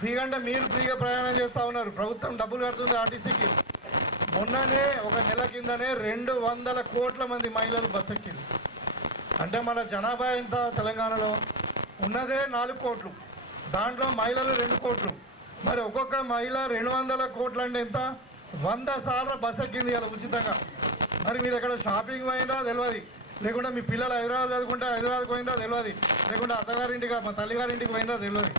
ఫ్రీగా అంటే మీరు ఫ్రీగా ప్రయాణం చేస్తూ ఉన్నారు, ప్రభుత్వం డబ్బులు కడుతుంది ఆర్టీసీకి. మొన్ననే ఒక నెల కిందనే 200 కోట్ల మంది మహిళలు బస్సు ఎక్కింది. అంటే మన జనాభా ఎంత తెలంగాణలో ఉన్నదే 4 కోట్లు, దాంట్లో మహిళలు 2 కోట్లు. మరి ఒక్కొక్క మహిళ 200 కోట్లు అంటే ఎంత? 100 సార్లు బస్సు ఎక్కింది ఇలా ఉచితంగా. మరి మీరు ఎక్కడ షాపింగ్ పోయినా తెలియదు, లేకుంటే మీ పిల్లలు హైదరాబాద్ చదువుకుంటే హైదరాబాద్ పోయినా తెలియదు, లేకుంటే అత్తగారింటికి మా తల్లిగారింటికి పోయినా తెలియదు.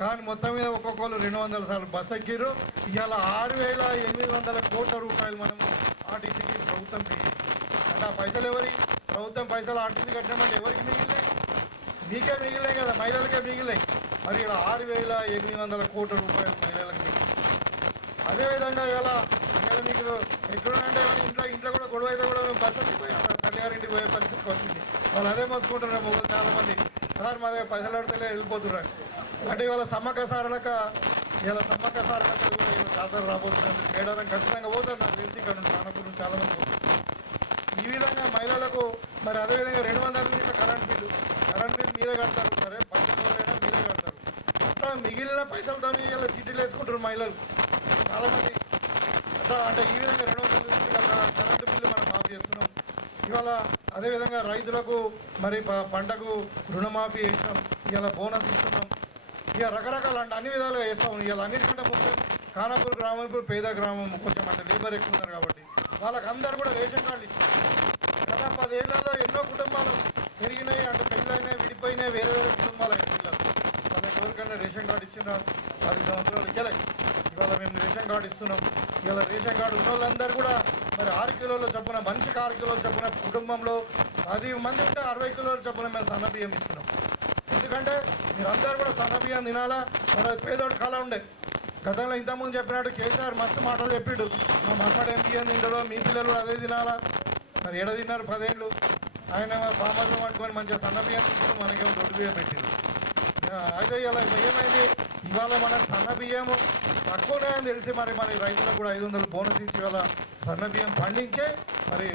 కానీ మొత్తం మీద ఒక్కొక్కరు 200 సార్లు బస్సు ఎక్కిర్రు. ఇవాళ 6,800 కోట్ల రూపాయలు మనము ఆర్టీసీకి ప్రభుత్వం అంటే ఆ పైసలు ఎవరి? ప్రభుత్వం పైసలు ఆర్టీసీ కట్టినామంటే ఎవరికి మిగిలినాయి? మీకే మిగిలినాయి కదా, మహిళలకే మిగిలినాయి. మరి ఇలా 6,800 కోట్ల రూపాయలు మహిళలకు మిగిలినాయి. అదేవిధంగా ఇవాళ మీకు ఎక్కడంటే ఇంట్లో కూడా గొడవ అయితే కూడా మేము బస్సు ఎక్కిపోయాం, తల్లిగారింటికి పోయే పరిస్థితికి వచ్చింది. వాళ్ళు అదే మొత్తుకుంటున్నారు మొదలు చాలామంది, సార్ మా దగ్గర పైసలు అడితే వెళ్ళిపోతున్నారు. అంటే ఇవాళ సమ్మక్క సారలక కూడా జాతర రాబోతున్నారు, మేడారం ఖచ్చితంగా పోతారు నాకు తెలిసి, ఇక్కడ నుంచి కానపూర్ చాలామంది పోతారు. ఈ విధంగా మహిళలకు మరి అదేవిధంగా 200 యూనిట్ల కరెంట్ బిల్లు మీరే కడతారు, సరే 12 అయినా మీరే కడతారు. అట్లా మిగిలిన పైసలతో ఇలా చిట్టీలు వేసుకుంటారు మహిళలు చాలామంది. అట్లా అంటే ఈ విధంగా 200 యూనిట్ల కరెంటు బిల్లు మనం మాఫ్ చేస్తున్నాం. ఇవాళ అదేవిధంగా రైతులకు మరి పంటకు రుణమాఫీ చేసినాం, ఇవాళ బోనస్ ఇస్తున్నాం. ఇక రకరకాల అంటే అన్ని విధాలుగా చేస్తాం. ఇవాళ అన్నిటికంటే ముఖ్యం ఖానాపూర్ గ్రామం ఇప్పుడు పేద గ్రామం, కొంచెం అంటే లేబర్ ఎక్కువ ఉన్నారు కాబట్టి వాళ్ళకి అందరు కూడా రేషన్ కార్డులు ఇచ్చారు. గత 10 ఏళ్లలో ఎన్నో కుటుంబాలు పెరిగినాయి, అంటే పెళ్ళైనాయి, విడిపోయినాయి, వేరే వేరే కుటుంబాలు అయిన పిల్లలు. వాళ్ళకి ఎవరికైనా రేషన్ కార్డు ఇచ్చిన 10 సంవత్సరాలు ఇవ్వలేదు. ఇవాళ మేము రేషన్ కార్డు ఇస్తున్నాం. ఇవాళ రేషన్ కార్డు ఉన్న వాళ్ళందరూ కూడా మరి 6 కిలోల చొప్పున, మనిషికి 6 కిలోల చొప్పున, కుటుంబంలో 10 మంది ఉంటే 60 కిలోల చొప్పున మేము సన్న బియ్యం ఇస్తున్నాం. ఎందుకంటే మీరందరూ కూడా సన్న బియ్యం తినాలా. మరి పేదోడు కళ ఉండే. గతంలో ఇంతకుముందు చెప్పినట్టు కేసీఆర్ మస్తు మాటలు చెప్పిండు, మా మమ్మడి ఏం బియ్యం తింటాడో మీ పిల్లలు అదే తినాలా. మరి ఏడ తిన్నారు 10 ఏళ్ళు. ఆయన పామర్లు పట్టుకొని మంచిగా సన్న బియ్యం తింటారు, మనకేమో దొడ్డు బియ్యం పెట్టిండు. అయితే ఇలా ఏమైంది, ఇవాళ మన సన్న బియ్యము తక్కువనే అని తెలిసి మరి రైతులకు కూడా 500 బోనస్ ఇచ్చి ఇవాళ సన్న బియ్యం పండించే మరి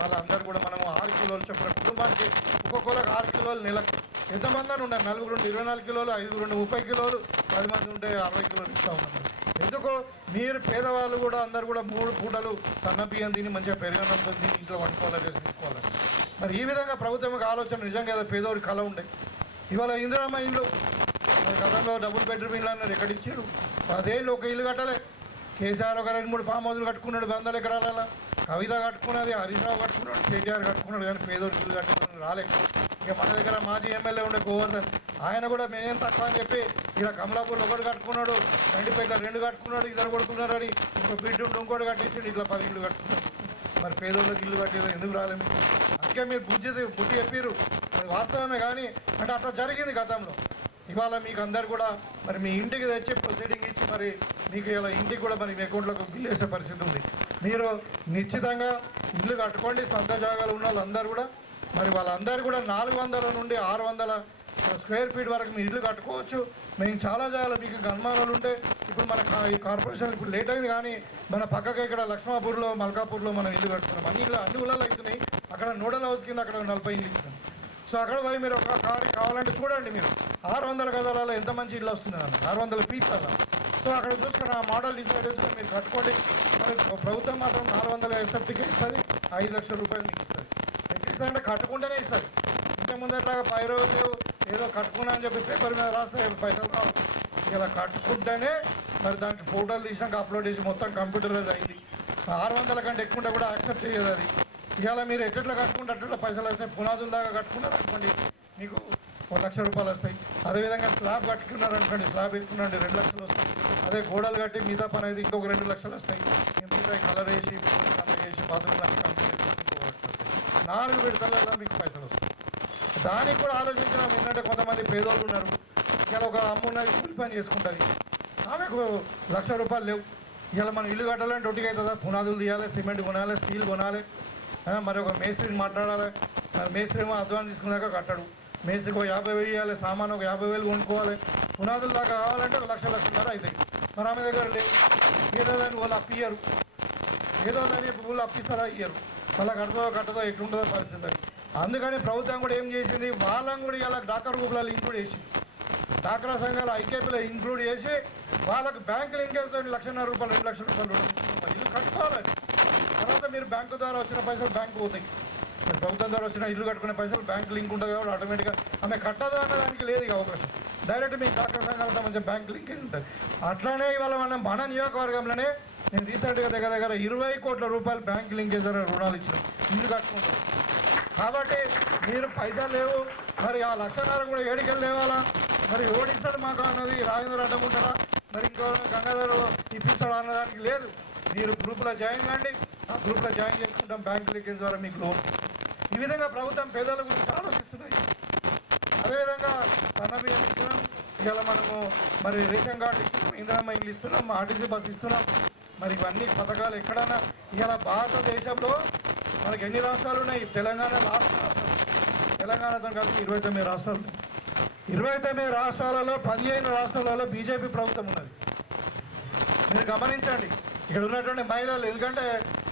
వాళ్ళందరూ కూడా మనము 6 కిలోలు చొప్పున కుటుంబానికి ఒక్కొక్కరికి 6 కిలోలు నెలకు. ఎంతమంది అని ఉన్నారు, 4 నుండి 24 కిలోలు, 5 నుండి 30 కిలోలు, 10 మంది ఉంటే 60 కిలోలు ఇస్తూ ఉన్నాం. ఎందుకు మీరు పేదవాళ్ళు కూడా అందరూ కూడా 3 పూటలు సన్న బియ్యం తిని మంచిగా పెరగనంతో తిని ఇంట్లో వండుకోవాలి, రేసి తీసుకోవాలి. మరి ఈ విధంగా ప్రభుత్వం ఆలోచన నిజంగా ఏదో పేదోడి కళ ఉండే. ఇవాళ ఇందిరమ్మ ఇండ్లు మరి గతంలో డబుల్ బెడ్రూమ్ ఇల్లు అన్నారు, ఎక్కడ ఇచ్చారు? 10 ఏళ్ళు ఒక ఇల్లు కట్టలే. కేసీఆర్ ఒక 2-3 ఫామ్ హౌస్లు కట్టుకున్నాడు 100 ఎకరాల, కవిత కట్టుకున్నది, హరీష్ రావు కట్టుకున్నాడు, కేటీఆర్ కట్టుకున్నాడు, కానీ పేదోడికి ఇల్లు కట్టుకుని రాలేదు. ఇక మన దగ్గర మాజీ ఎమ్మెల్యే ఉండే గోవర్ధన్, ఆయన కూడా మేమేం తక్కువ అని చెప్పి ఇలా కమలాపూర్లో 1 కట్టుకున్నాడు, గండిపేటలో 2 కట్టుకున్నాడు, 2 కొడుకున్నారని ఇంకో బిడ్డ ఉండి ఇంకోటి కట్టించాడు, ఇట్లా 10 ఇల్లు కట్టుకున్నాడు. మరి పేదోళ్ళకి ఇల్లు కట్టేది ఎందుకు రాలేదు? అందుకే మీరు బుద్ధి చెప్పారు, అది వాస్తవమే. కానీ అంటే అట్లా జరిగింది గతంలో. ఇవాళ మీకు అందరు కూడా మరి మీ ఇంటికి తెచ్చి ప్రొసీడింగ్ ఇచ్చి మరి మీకు ఇలా ఇంటికి కూడా మరి మీ అకౌంట్లోకి బిల్లు వేసే పరిస్థితి ఉంది. మీరు నిశ్చితంగా ఇల్లు కట్టుకోండి. సొంత జాగాలు ఉన్న వాళ్ళందరూ కూడా మరి వాళ్ళందరూ కూడా 400 నుండి 600 స్క్వేర్ ఫీట్ వరకు మీరు ఇల్లు కట్టుకోవచ్చు. మేము చాలా జాగాలు మీకు అనుమానాలు ఉంటే ఇప్పుడు మన ఈ కార్పొరేషన్ ఇప్పుడు లేట్ అయింది, కానీ మన పక్కకి ఇక్కడ లక్ష్మాపూర్లో, మల్కాపూర్లో మనం ఇల్లు కట్టుకున్నాం. అన్ని ఊళ్ళలో అవుతున్నాయి. అక్కడ నోడల్ హౌస్ కింద అక్కడ 40 ఇల్లు ఇస్తున్నాం. సో అక్కడ పోయి మీరు ఒక కారు కావాలంటే చూడండి, మీరు 600 గజాలలో ఎంత మంచి ఇల్లు వస్తుందని, 600 ఫీట్లలో. సో అక్కడ చూసుకొని ఆ మోడల్ డిసైడ్ చేసుకొని మీరు కట్టుకోండి. ప్రభుత్వం మాత్రం 400 ఎస్ఎఫ్టీకి ఇస్తుంది, 5 లక్షల రూపాయలు మీకు ఇస్తుంది. ఎట్లా అంటే కట్టుకుంటేనే ఇస్తుంది. ఇంతకుముందట్లాగా 5 రోజులు ఏదో కట్టుకున్నా అని చెప్పి పేపర్ మీద రాస్తే పైసలు రావు. ఇలా కట్టుకుంటేనే మరి దానికి ఫోటోలు తీసినాక అప్లోడ్ చేసి మొత్తం కంప్యూటరైజ్ అయింది. 600 కంటే ఎక్కువ ఉంటే కూడా యాక్సెప్ట్ చేయదు అది. ఇవాళ మీరు ఎట్లా కట్టుకుంటే అట్లా పైసలు వస్తాయి. పునాదుల దాకా కట్టుకున్నారు అనుకోండి, మీకు 1 లక్ష రూపాయలు వస్తాయి. అదేవిధంగా స్లాబ్ కట్టుకున్నారు అనుకోండి, స్లాబ్ వేసుకున్నాండి 2 లక్షలు వస్తాయి. అదే గోడలు కట్టి మిగతా పని అయితే ఇంకొక 2 లక్షలు వస్తాయి. మిగతా కలర్ వేసి చేసి బాత్రూమ్ లాంటి కంపెనీ 4 విడతలలో మీకు పైసలు వస్తాయి. దానికి కూడా ఆలోచించినాం. ఏంటంటే కొంతమంది పేదోళ్ళు ఉన్నారు. ఇలా ఒక అమ్మ ఉన్నది కూలి పని చేసుకుంటుంది, ఆమెకు 1 లక్ష రూపాయలు లేవు. ఇలా మనం ఇల్లు కట్టాలంటే ఒట్టిగా అవుతుందా? పునాదులు తీయాలి, సిమెంట్ కొనాలి, స్టీల్ కొనాలి, మరి ఒక మేస్త్రిని మాట్లాడాలి. మేస్త్రి ఏమో అడ్వాన్స్ తీసుకున్నాక కట్టడు. మేస్త్రికి 50,000 ఇవ్వాలి, సామాను ఒక 50,000 కొనుక్కోవాలి. పునాదుల దాకా కావాలంటే 1 లక్షన్నర అవుతాయి. మరి ఆమె దగ్గర లేవు. ఏదో దాన్ని వాళ్ళు అప్పియ్యరు, ఏదో దాన్ని వాళ్ళు అప్పిస్తారా ఇయ్యరు. మళ్ళీ కట్టదో ఎట్లుంటుందో పరిస్థితి అది. అందుకని ప్రభుత్వం కూడా ఏం చేసింది, వాళ్ళని కూడా ఇలా డాక్టర్ గ్రూపులలో ఇంక్లూడ్ చేసి, డాక్రా సంఘాలు ఐకేపీలో ఇంక్లూడ్ చేసి వాళ్ళకి బ్యాంకు లింకేజ్ 1,50,000 రూపాయలు 2 లక్షల రూపాయలు ఇల్లు కట్టుకోవాలని. తర్వాత మీరు బ్యాంకు ద్వారా వచ్చిన పైసలు బ్యాంకు పోతాయి. మీరు ప్రభుత్వం ద్వారా వచ్చిన ఇల్లు కట్టుకునే పైసలు బ్యాంకు లింక్ ఉంటుంది కాబట్టి ఆటోమేటిక్గా ఆమె కట్టదు అన్నదానికి లేదు ఇక అవకాశం. డైరెక్ట్ మీ డాక్టర్ సంఘాలకు సంబంధించిన బ్యాంకు లింకేజ్ ఉంటుంది. అట్లానే ఇవాళ మన నియోజకవర్గంలోనే నేను రీసెంట్గా దగ్గర 20 కోట్ల రూపాయలు బ్యాంకు లింకేజ్ రుణాలు ఇచ్చినాం ఇల్లు కట్టుకుంటారు. కాబట్టి మీరు పైసలు లేవు, మరి ఆ 1.5 లక్ష కూడా ఏడికెళ్ళి లేవాలా? మరి ఓడిస్తాడు మాకు అన్నది రాజేంద్ర అడ్డం ఉంటాడా, మరి ఇంకో గంగాధర్ ఇప్పిస్తాడు అన్నదానికి లేదు. మీరు గ్రూప్లో జాయిన్ కండి, ఆ గ్రూప్లో జాయిన్ చేసుకుంటాం బ్యాంకు లింకేజ్ ద్వారా మీకు లోన్. ఈ విధంగా ప్రభుత్వం పేదల గురించి ఆలోచిస్తున్నాయి. అదేవిధంగా సన్నబియ్యం ఇస్తున్నాం, ఇవాళ మనము మరి రేషన్ కార్డు ఇస్తున్నాం, ఇందిరమ్మ ఇల్లు ఇస్తున్నాం, ఆర్టీసీ బస్సు ఇస్తున్నాం. మరి ఇవన్నీ పథకాలు ఎక్కడైనా ఇవాళ భారతదేశంలో మనకి ఎన్ని రాష్ట్రాలు ఉన్నాయి? తెలంగాణ లాస్ట్ రాష్ట్రం. తెలంగాణతో కలిసి 29 రాష్ట్రాలు. 29 రాష్ట్రాలలో 15 రాష్ట్రాలలో బీజేపీ ప్రభుత్వం ఉన్నది. మీరు గమనించండి. ఇక్కడ ఉన్నటువంటి మహిళలు ఎందుకంటే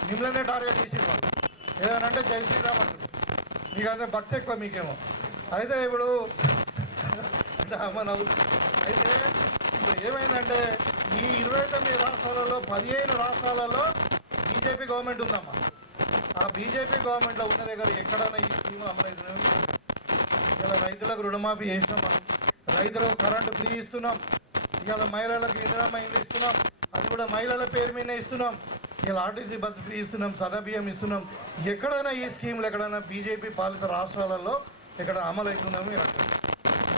మిమ్మల్నే టార్గెట్ చేసేది వాళ్ళు. ఏదనంటే జై శ్రీరామ్ అంటారు. మీకు అయితే భక్తి ఎక్కువ మీకేమో. అయితే ఇప్పుడు అమ్మ నవ్వు. అయితే ఇప్పుడు ఏమైందంటే ఈ 29 రాష్ట్రాలలో 15 రాష్ట్రాలలో బీజేపీ గవర్నమెంట్ ఉందమ్మా. ఆ బీజేపీ గవర్నమెంట్లో ఉన్న దగ్గర ఎక్కడైనా ఈ స్కీములు అమలవుతున్నాయి. ఇలా రైతులకు రుణమాఫీ చేసినాం మనం. రైతులకు కరెంటు ఫ్రీ ఇస్తున్నాం. ఇవాళ మహిళలకు ఇందిరమ్మ ఇల్లు ఇస్తున్నాం, అది కూడా మహిళల పేరు మీద ఇస్తున్నాం. ఇలా ఆర్టీసీ బస్సు ఫ్రీ ఇస్తున్నాం, సన్నబియ్యం ఇస్తున్నాం. ఎక్కడైనా ఈ స్కీములు ఎక్కడైనా బీజేపీ పాలిత రాష్ట్రాలలో ఇక్కడ అమలు అవుతుందేమో మీరు అంటారు.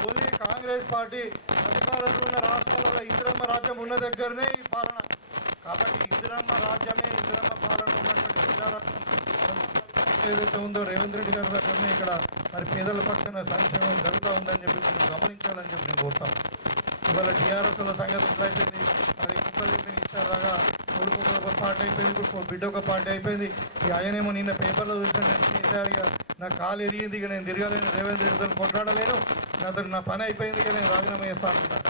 ఓన్లీ కాంగ్రెస్ పార్టీ అధికారంలో ఉన్న రాష్ట్రాలలో ఇందిరమ్మ రాజ్యం ఉన్న దగ్గరనే ఈ పాలన. కాబట్టి ఇందిరమ్మ రాజ్యమే, ఇందిరమ్మ పాలన ఉన్నటువంటి ప్రజారాజ్యం ఏదైతే ఉందో రేవంత్ రెడ్డి గారి దగ్గరనే ఇక్కడ మరి పేదల పక్షాన సంక్షేమం జరుగుతూ ఉందని చెప్పి మీరు గమనించాలని చెప్పి నేను కోరుతాను. ఇవాళ టీఆర్ఎస్లో సంగతి అయిపోయింది, అది కుక్కలు ఇస్తారాగా కొడుకు ఒక పార్టీ అయిపోయింది, బిడ్డ ఒక పార్టీ అయిపోయింది. ఇక ఆయనేమో నిన్న పేపర్లో చూసాను, నేను చేశారు, ఇక నా కాలు ఎరిగింది, ఇక నేను తిరగలేను, రేవంత్ రెడ్డితో కొట్లాడలేను, అతను నా పని అయిపోయింది, ఇక నేను రాజీనామా చేస్తాను.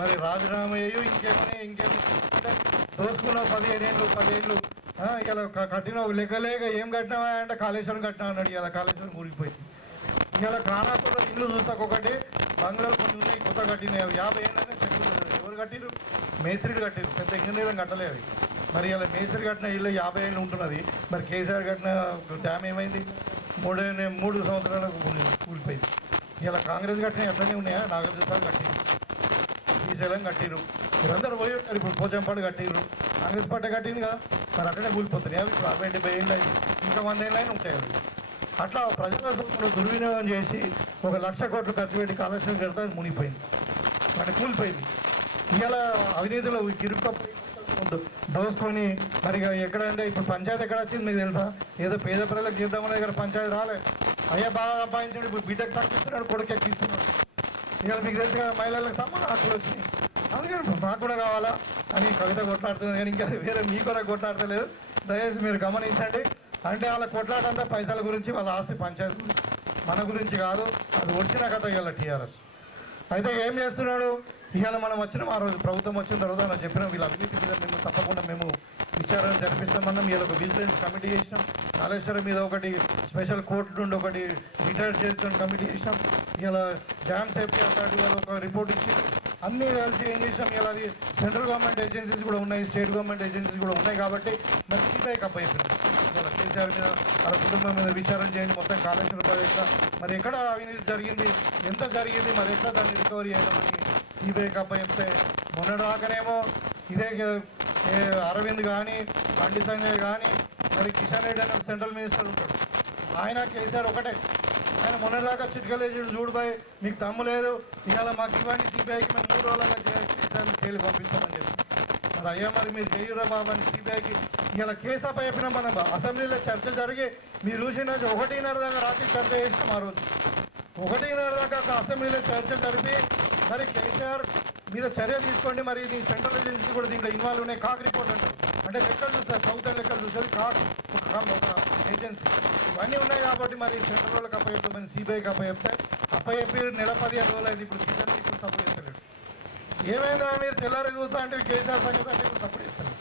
మరి రాజీనామా అయ్యి ఇంకేమో అంటే దోసుకున్న 15 ఏళ్ళు ఇలా కట్టిన లెక్కలేక ఏం కట్టినావా అంటే కాళేశ్వరం కట్టినా అన్నాడు. ఇలా కాళేశ్వరం ఊరికిపోయింది. ఇలా ఖానాపూర్లో ఇల్లు చూస్తాకొకటి, బంగ్లాలు కొన్ని ఉన్నాయి కొత్త కట్టినాయి, 50 ఏళ్ళనే చెక్కులు ఎవరు కట్టిరు? మేస్త్రీలు కట్టిరు, పెద్ద ఇంజనీరింగ్ కట్టలేదు. మరి ఇలా మేస్త్రి కట్టిన ఇల్లు 50 ఏళ్ళు ఉంటున్నది. మరి కేసీఆర్ కట్టిన డ్యామ్ ఏమైంది? 3 సంవత్సరాలకు కూలిపోయింది. ఇలా కాంగ్రెస్ కట్టిన ఎట్లనే ఉన్నాయా? నాగార్జున కట్టిరు, శ్రీశైలం కట్టిరు, మీరందరూ పోయి ఉంటారు. ఇప్పుడు పోచంపాడు కట్టిరు, కాంగ్రెస్ పార్టీ కట్టింది కదా, మరి అట్లనే కూలిపోతున్నాయి. అవి ఇప్పుడు 60-70 ఏళ్ళు అయింది, ఇంకా 100 ఏళ్ళు అయినా ఉంటాయి అవి. అట్లా ప్రజల సొమ్మును దుర్వినియోగం చేసి 1 లక్ష కోట్లు ఖర్చు పెట్టి కాళేశ్వరం కడితే మునిగిపోయింది, అంటే కూలిపోయింది. ఇలా అవినీతిలో గిరుక్కపోయి దోసుకొని మరి ఎక్కడంటే ఇప్పుడు పంచాయతీ ఎక్కడ వచ్చింది మీకు తెలుసా? ఏదో పేద ప్రజలకు చేద్దామనే దగ్గర పంచాయతీ రాలే. అయ్యా బాగా సంపాదించాడు, ఇప్పుడు బిడ్డకు తగ్గిస్తున్నాడు, కొడుకు ఎక్కిస్తున్నాడు. ఇవాళ మీకు తెలుసు కదా, మహిళలకు సమాన హక్కులు వచ్చినాయి. అందుకని మాకు కూడా కావాలా అని కవిత కొట్లాడుతుంది, కానీ ఇంకా వేరే మీ కూడా కొట్లాడతలేదు. దయచేసి మీరు గమనించండి. అంటే వాళ్ళ కొట్లాడంతా పైసల గురించి, వాళ్ళ ఆస్తి పంచాయతీ గురించి, మన గురించి కాదు. అది వచ్చిన కథ ఇవాళ టీఆర్ఎస్. అయితే ఏం చేస్తున్నాడు? ఇవాళ మనం వచ్చినాం, ఆ రోజు ప్రభుత్వం వచ్చిన తర్వాత మనం చెప్పినాం వీళ్ళ అవినీతి మీద మేము తప్పకుండా మేము విచారణ జరిపిస్తామన్నాం. వీళ్ళ ఒక విజిలెన్స్ కమిటీ చేసినాం, కాళేశ్వరం మీద ఒకటి స్పెషల్ కోర్టు నుండి ఒకటి రిటైర్ చేస్తున్న కమిటీ చేసినాం. ఇలా డ్యామ్ సేఫ్టీ అథారిటీ వాళ్ళు ఒక రిపోర్ట్ ఇచ్చి అన్నీ కలిసి ఏం చేసినాం. ఇలా అది సెంట్రల్ గవర్నమెంట్ ఏజెన్సీస్ కూడా ఉన్నాయి, స్టేట్ గవర్నమెంట్ ఏజెన్సీస్ కూడా ఉన్నాయి. కాబట్టి మరి సిబిఐకి అప్పయిపోయినాం. ఇలా కేసీఆర్ మీద, వాళ్ళ కుటుంబం మీద విచారణ చేయండి, మొత్తం కాళేశ్వరం ప్రాజెక్టులో మరి ఎక్కడ అవినీతి జరిగింది, ఎంత జరిగింది, మరి ఎట్లా దాన్ని రికవరీ చేయడం అని సిబిఐకి అప్పయిస్తే, మొన్నటిదాకానేమో ఇదే అరవింద్ కానీ, బండి సంజయ్ కానీ, మరి కిషన్ రెడ్డి అనే సెంట్రల్ మినిస్టర్ ఉంటాడు, ఆయన కేసీఆర్ ఒకటే. ఆయన మొన్నటిదాకా చిట్కలేజీ చూడుబాయి, మీకు దమ్ము లేదు, ఇవాళ మాకు ఇవ్వండి సిబిఐకి, మేము 3 రోజులుగా కేసీఆర్ని జైలు పంపిస్తామని చెప్పి. మరి అయ్యా మరి మీరు చేయురా బాబు అని సిబిఐకి ఇలా కేసు అప్పయిపోయినా. మనం అసెంబ్లీలో చర్చ జరిగి మీరు చూసిన 1:30 దాకా రాత్రి చర్చ చేసినాం. ఆ రోజు 1:30 దాకా అసెంబ్లీలో చర్చ జరిపి మరి కేసీఆర్ మీద చర్య తీసుకోండి, మరి ఈ సెంట్రల్ ఏజెన్సీ కూడా దీంట్లో ఇన్వాల్వ్ ఉన్నాయి. కాక్ రిపోర్ట్ అంటారు, అంటే లెక్కలు చూస్తారు, ప్రభుత్వం లెక్కలు చూసేది కాక్ ఒక ఏజెన్సీ. ఇవన్నీ ఉన్నాయి కాబట్టి మరి సెంట్రల్ వాళ్ళకి అప్పచెప్తామని సిబిఐకి అప్పచెప్పి నెల 15 రోజులు అయింది. ఇప్పుడు కిషన్ ఇప్పుడు సపోర్ట్ చేస్తలేడు. ఏమైందా మీరు తెల్లారి చూస్తా అంటే కేసీఆర్ సంగతి అంటే ఇప్పుడు సపోర్ట్ చేస్తారు,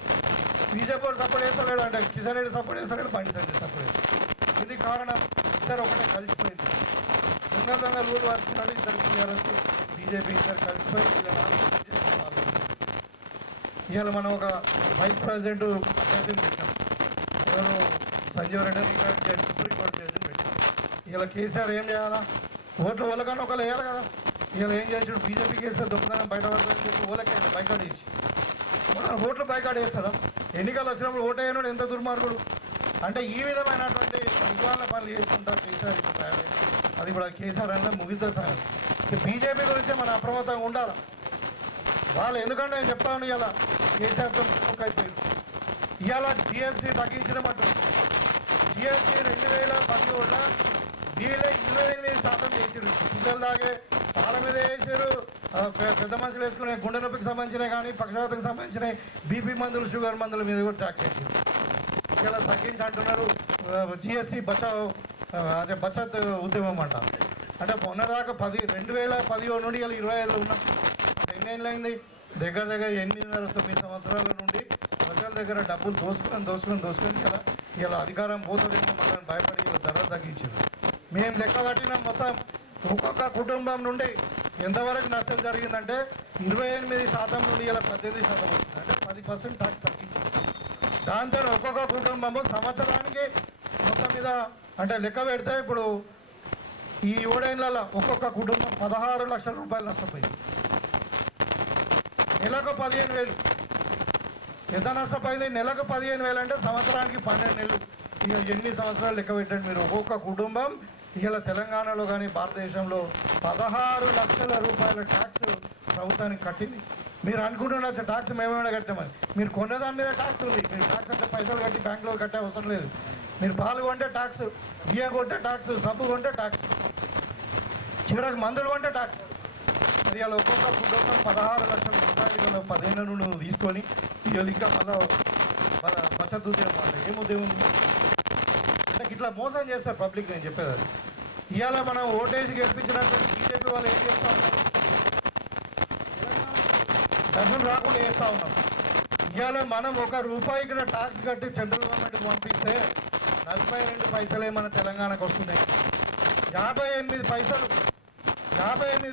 బీజేపీ సపోర్ట్ చేస్తలేడు, అంటే కిషన్ రెడ్డి సపోర్ట్ చేస్తలేడు, బండి సంజయ్ సపోర్ట్ చేస్తాడు. ఇది కారణం ఇద్దరు ఒకటే కలిసిపోయింది. దొంగ రూల్ వచ్చినాడు, ఇద్దరు టీఆర్ఎస్ బీజేపీ ఇద్దరు కలిసిపోయి ఇవాళ మనం ఒక వైస్ ప్రెసిడెంట్ అభ్యర్థిని పెట్టాం. ఎవరు? Sanjeev Reddy retired judge, supreme court జడ్జిని పెట్టాం. ఇలా కేసీఆర్ ఏం చేయాలా? ఓట్లు ఓలకన్నా ఒకళ్ళు వేయాలి కదా. ఇలా ఏం చేసాడు? బీజేపీకి వేస్తే దొంగతనం బయట పడుతుందని చెప్పి ఓలకేయాలి, బైకాట్ చేసి. మన ఓట్లు బైకాట్ చేస్తారా? ఎన్నికలు వచ్చినప్పుడు ఓటు వేయడం ఎంత దుర్మార్గుడు. అంటే ఈ విధమైనటువంటి ఇవాళ పనులు చేసుకుంటారు కేసీఆర్. ఇప్పుడు తయారైంది అది ఇప్పుడు కేసీఆర్ అంటే ముగిద్దా సార్. బీజేపీ గురించి మనం అప్రమత్తంగా ఉండాలి. వాళ్ళు ఎందుకంటే నేను చెప్తాను, ఇలా కేసీఆర్తో బుక్ అయిపోయింది. ఇవాళ జిఎస్టీ తగ్గించడమంటుంది. జిఎస్టీ 2017లో వీళ్ళే 28% చేసారు. పిల్లలు దాగే పాల మీద వేసారు, పెద్ద మనుషులు వేసుకునే గుండె నొప్పికి సంబంధించినవి కానీ, పక్షవాతకు సంబంధించినవి, బీపీ మందులు, షుగర్ మందుల మీద కూడా ట్యాక్స్ వేసారు. ఇలా తగ్గించి అంటున్నారు. జిఎస్టీ బచత్ ఉద్యమం అంట. అంటే మొన్నదాకా 2011 నుండి ఇలా 25లో ఉన్నాం. అంటే ఎన్నేళ్ళు అయింది? దగ్గర 8-9 సంవత్సరాల నుండి ప్రజల దగ్గర డబ్బులు దోసుకొని ఇలా అధికారం పోతుందేమో మనల్ని భయపడి ఇలా ధర తగ్గించారు. మేము లెక్క పట్టినాం. మొత్తం ఒక్కొక్క కుటుంబం నుండి ఎంతవరకు నష్టం జరిగిందంటే 28% నుండి ఇలా 18% వస్తుంది. అంటే 10% ట్యాక్స్ తగ్గించింది. దాంతో ఒక్కొక్క కుటుంబము సంవత్సరానికి మొత్తం మీద అంటే లెక్క పెడితే ఇప్పుడు ఈ 7 ఏళ్లలో ఒక్కొక్క కుటుంబం 16 లక్షల రూపాయలు నష్టపోయింది. నెలకు 15,000. ఎంత నష్టపోయింది? నెలకు 15,000 అంటే సంవత్సరానికి 12 నెలలు. ఇక ఎన్ని సంవత్సరాలు లెక్క పెట్టండి మీరు. ఒక్కొక్క కుటుంబం ఇలా తెలంగాణలో కానీ భారతదేశంలో 16 లక్షల రూపాయల ట్యాక్స్ ప్రభుత్వానికి కట్టింది. మీరు అనుకుంటున్న ట్యాక్స్ మేమేమైనా కట్టామని. మీరు కొన్నదాని మీద ట్యాక్స్ ఉంది. మీరు ట్యాక్స్ అంటే పైసలు కట్టి బ్యాంకులో కట్టే అవసరం లేదు. మీరు పాలు కొంటే ట్యాక్స్, బియ్యం కొంటే ట్యాక్స్, సబ్బు కొంటే ట్యాక్స్, చివరికి మందులు కొంటే ట్యాక్స్. మరి ఇలా ఒక్కొక్క కుటుంబం 16 లక్షల రూపాయలు 10 ఏళ్ళ నుండి తీసుకొని ఇవాళ ఇంకా మళ్ళీ బచత్ ఉద్యమం అంటే ఏం ఉద్యమం అంటే ఇట్లా మోసం చేస్తారు పబ్లిక్. నేను చెప్పేది అది. ఇవాళ మనం ఓటేసి గెలిపించినటువంటి బీజేపీ వాళ్ళు ఏం చేస్తూ ఉన్నారు? డబ్బులు రాకుండా చేస్తూ ఉన్నాం. ఇవాళ మనం ₹1 కూడా ట్యాక్స్ కట్టి సెంట్రల్ గవర్నమెంట్కి పంపిస్తే 42 పైసలే మన తెలంగాణకు వస్తున్నాయి. 58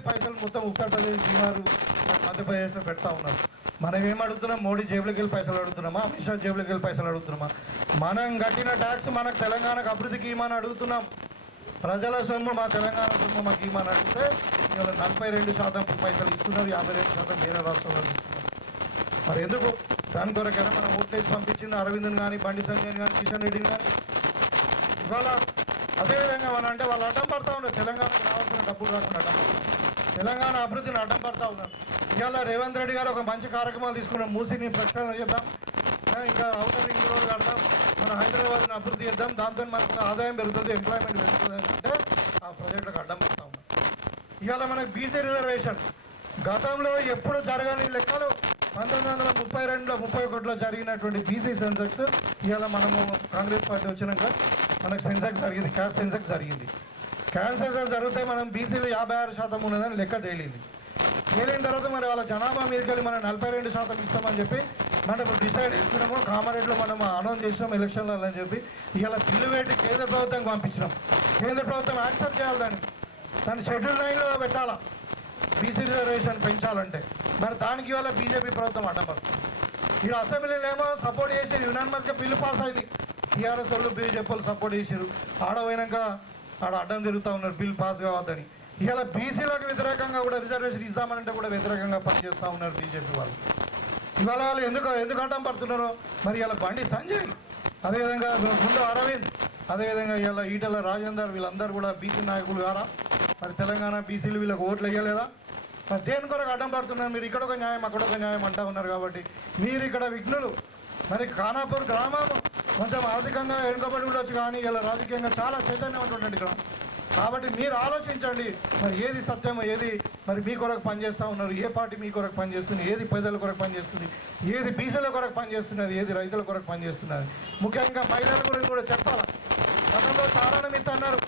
పైసలు మొత్తం ఉత్తరప్రదేశ్, బీహార్, మధ్యప్రదేశ్లో పెడతా ఉన్నారు. మనం ఏం అడుగుతున్నాం? మోడీ జేబులోకి వెళ్ళి పైసలు అడుగుతున్నామా? అమిత్ షా జేబులోకి వెళ్ళి పైసలు అడుగుతున్నామా? మనం కట్టిన ట్యాక్స్ మనకు తెలంగాణకు అభివృద్ధికి ఇవ్వమని అడుగుతున్నాం. ప్రజల సొమ్ము, మా తెలంగాణ సొమ్ము మాకు ఇవ్వమని అడిగితే ఇవాళ 42% పైసలు ఇస్తున్నారు, 52% వేరే రాష్ట్రాల్లో ఇస్తున్నారు. మరి ఎందుకు? దాని కొరకైనా మనం ఓట్లేసి పంపించింది అరవింద్ని కానీ, బండి సంజయ్ని కానీ, కిషన్ రెడ్డిని కానీ. ఇవాళ అదేవిధంగా మనం అంటే వాళ్ళు అడ్డం పడతా ఉన్నారు. తెలంగాణకు రావాల్సిన డబ్బులు రాకుండా అడ్డం పడతాం. తెలంగాణ అభివృద్ధిని అడ్డం పడతా ఉన్నారు. ఇవాళ రేవంత్ రెడ్డి గారు ఒక మంచి కార్యక్రమాలు తీసుకున్నాం. మూసిని ప్రక్షాళన చేద్దాం, ఇంకా ఔటర్ రింగ్ రోడ్ కడదాం, మన హైదరాబాద్ని అభివృద్ధి చేద్దాం, దాంతో మనకు ఆదాయం పెరుగుతుంది, ఎంప్లాయ్మెంట్ పెరుగుతుంది అంటే ఆ ప్రాజెక్టులకు అడ్డం పడతా ఉన్నాం. ఇవాళ మనకు బీసీ రిజర్వేషన్ గతంలో ఎప్పుడు జరగని లెక్కలు 1932లో 31లో జరిగినటువంటి బీసీ సెన్సెక్స్ ఇవాళ మనము కాంగ్రెస్ పార్టీ వచ్చినాక మనకు సెన్సెక్స్ జరిగింది, క్యాస్ట్ సెన్సెక్స్ జరిగింది. క్యాస్ట్ సెన్సెక్స్ జరిగితే మనం బీసీలు 56% ఉన్నదని లెక్క తేలింది. తేలిన తర్వాత మరి వాళ్ళ జనాభా మీదకి వెళ్ళి మనం 42% ఇస్తామని చెప్పి మనం డిసైడ్ చేసుకున్నాము. కామారెడ్డిలో మనం అనౌన్స్ చేసినాం ఎలక్షన్లలో అని చెప్పి ఇవాళ బిల్లు పెట్టి కేంద్ర ప్రభుత్వానికి పంపించినాం. కేంద్ర ప్రభుత్వం యాక్సెప్ట్ చేయాలి, దాన్ని షెడ్యూల్ 9లో పెట్టాలా బీసీ రిజర్వేషన్ పెంచాలంటే. మరి దానికి ఇవాళ బీజేపీ ప్రభుత్వం అడ్డపడుతుంది. ఇక్కడ అసెంబ్లీలో ఏమో సపోర్ట్ చేసి యునానిమస్గా బిల్లు పాస్ అయింది. టీఆర్ఎస్ వాళ్ళు, బీజేపీ వాళ్ళు సపోర్ట్ చేశారు. ఆడపోయినాక ఆడ అడ్డం తిరుగుతూ ఉన్నారు బిల్ పాస్ కావద్దని. ఇవాళ బీసీలకు వ్యతిరేకంగా కూడా రిజర్వేషన్ ఇస్తామనంటే కూడా వ్యతిరేకంగా పనిచేస్తూ ఉన్నారు బీజేపీ వాళ్ళు. ఇవాళ వాళ్ళు ఎందుకు అడ్డం పడుతున్నారో మరి ఇలా బండి సంజయ్, అదేవిధంగా గుండు అరవింద్, అదేవిధంగా ఇలా ఈటల రాజేందర్ వీళ్ళందరూ కూడా బీసీ నాయకులు కారా? మరి తెలంగాణ బీసీలు వీళ్ళకి ఓట్లు వేయలేదా? మరి దేని కొరకు అడ్డం పడుతున్నారు? మీరు ఇక్కడ ఒక న్యాయం అక్కడ ఒక న్యాయం అంటూ ఉన్నారు కాబట్టి మీరు ఇక్కడ విఘ్నులు. మరి ఖానాపూర్ గ్రామం కొంచెం ఆర్థికంగా వెనుకబడి ఉండొచ్చు కానీ ఇలా రాజకీయంగా చాలా చైతన్యవంతుడు ఇక్కడ. కాబట్టి మీరు ఆలోచించండి మరి ఏది సత్యమో, ఏది మరి మీ కొరకు పనిచేస్తూ ఉన్నారు, ఏ పార్టీ మీ కొరకు పనిచేస్తుంది, ఏది పేదల కొరకు పనిచేస్తుంది, ఏది బీసీల కొరకు పనిచేస్తున్నది, ఏది రైతుల కొరకు పనిచేస్తున్నది. ముఖ్యంగా మహిళల గురించి కూడా చెప్పాలి. గతంలో చారాన మిత్తి అన్నారు,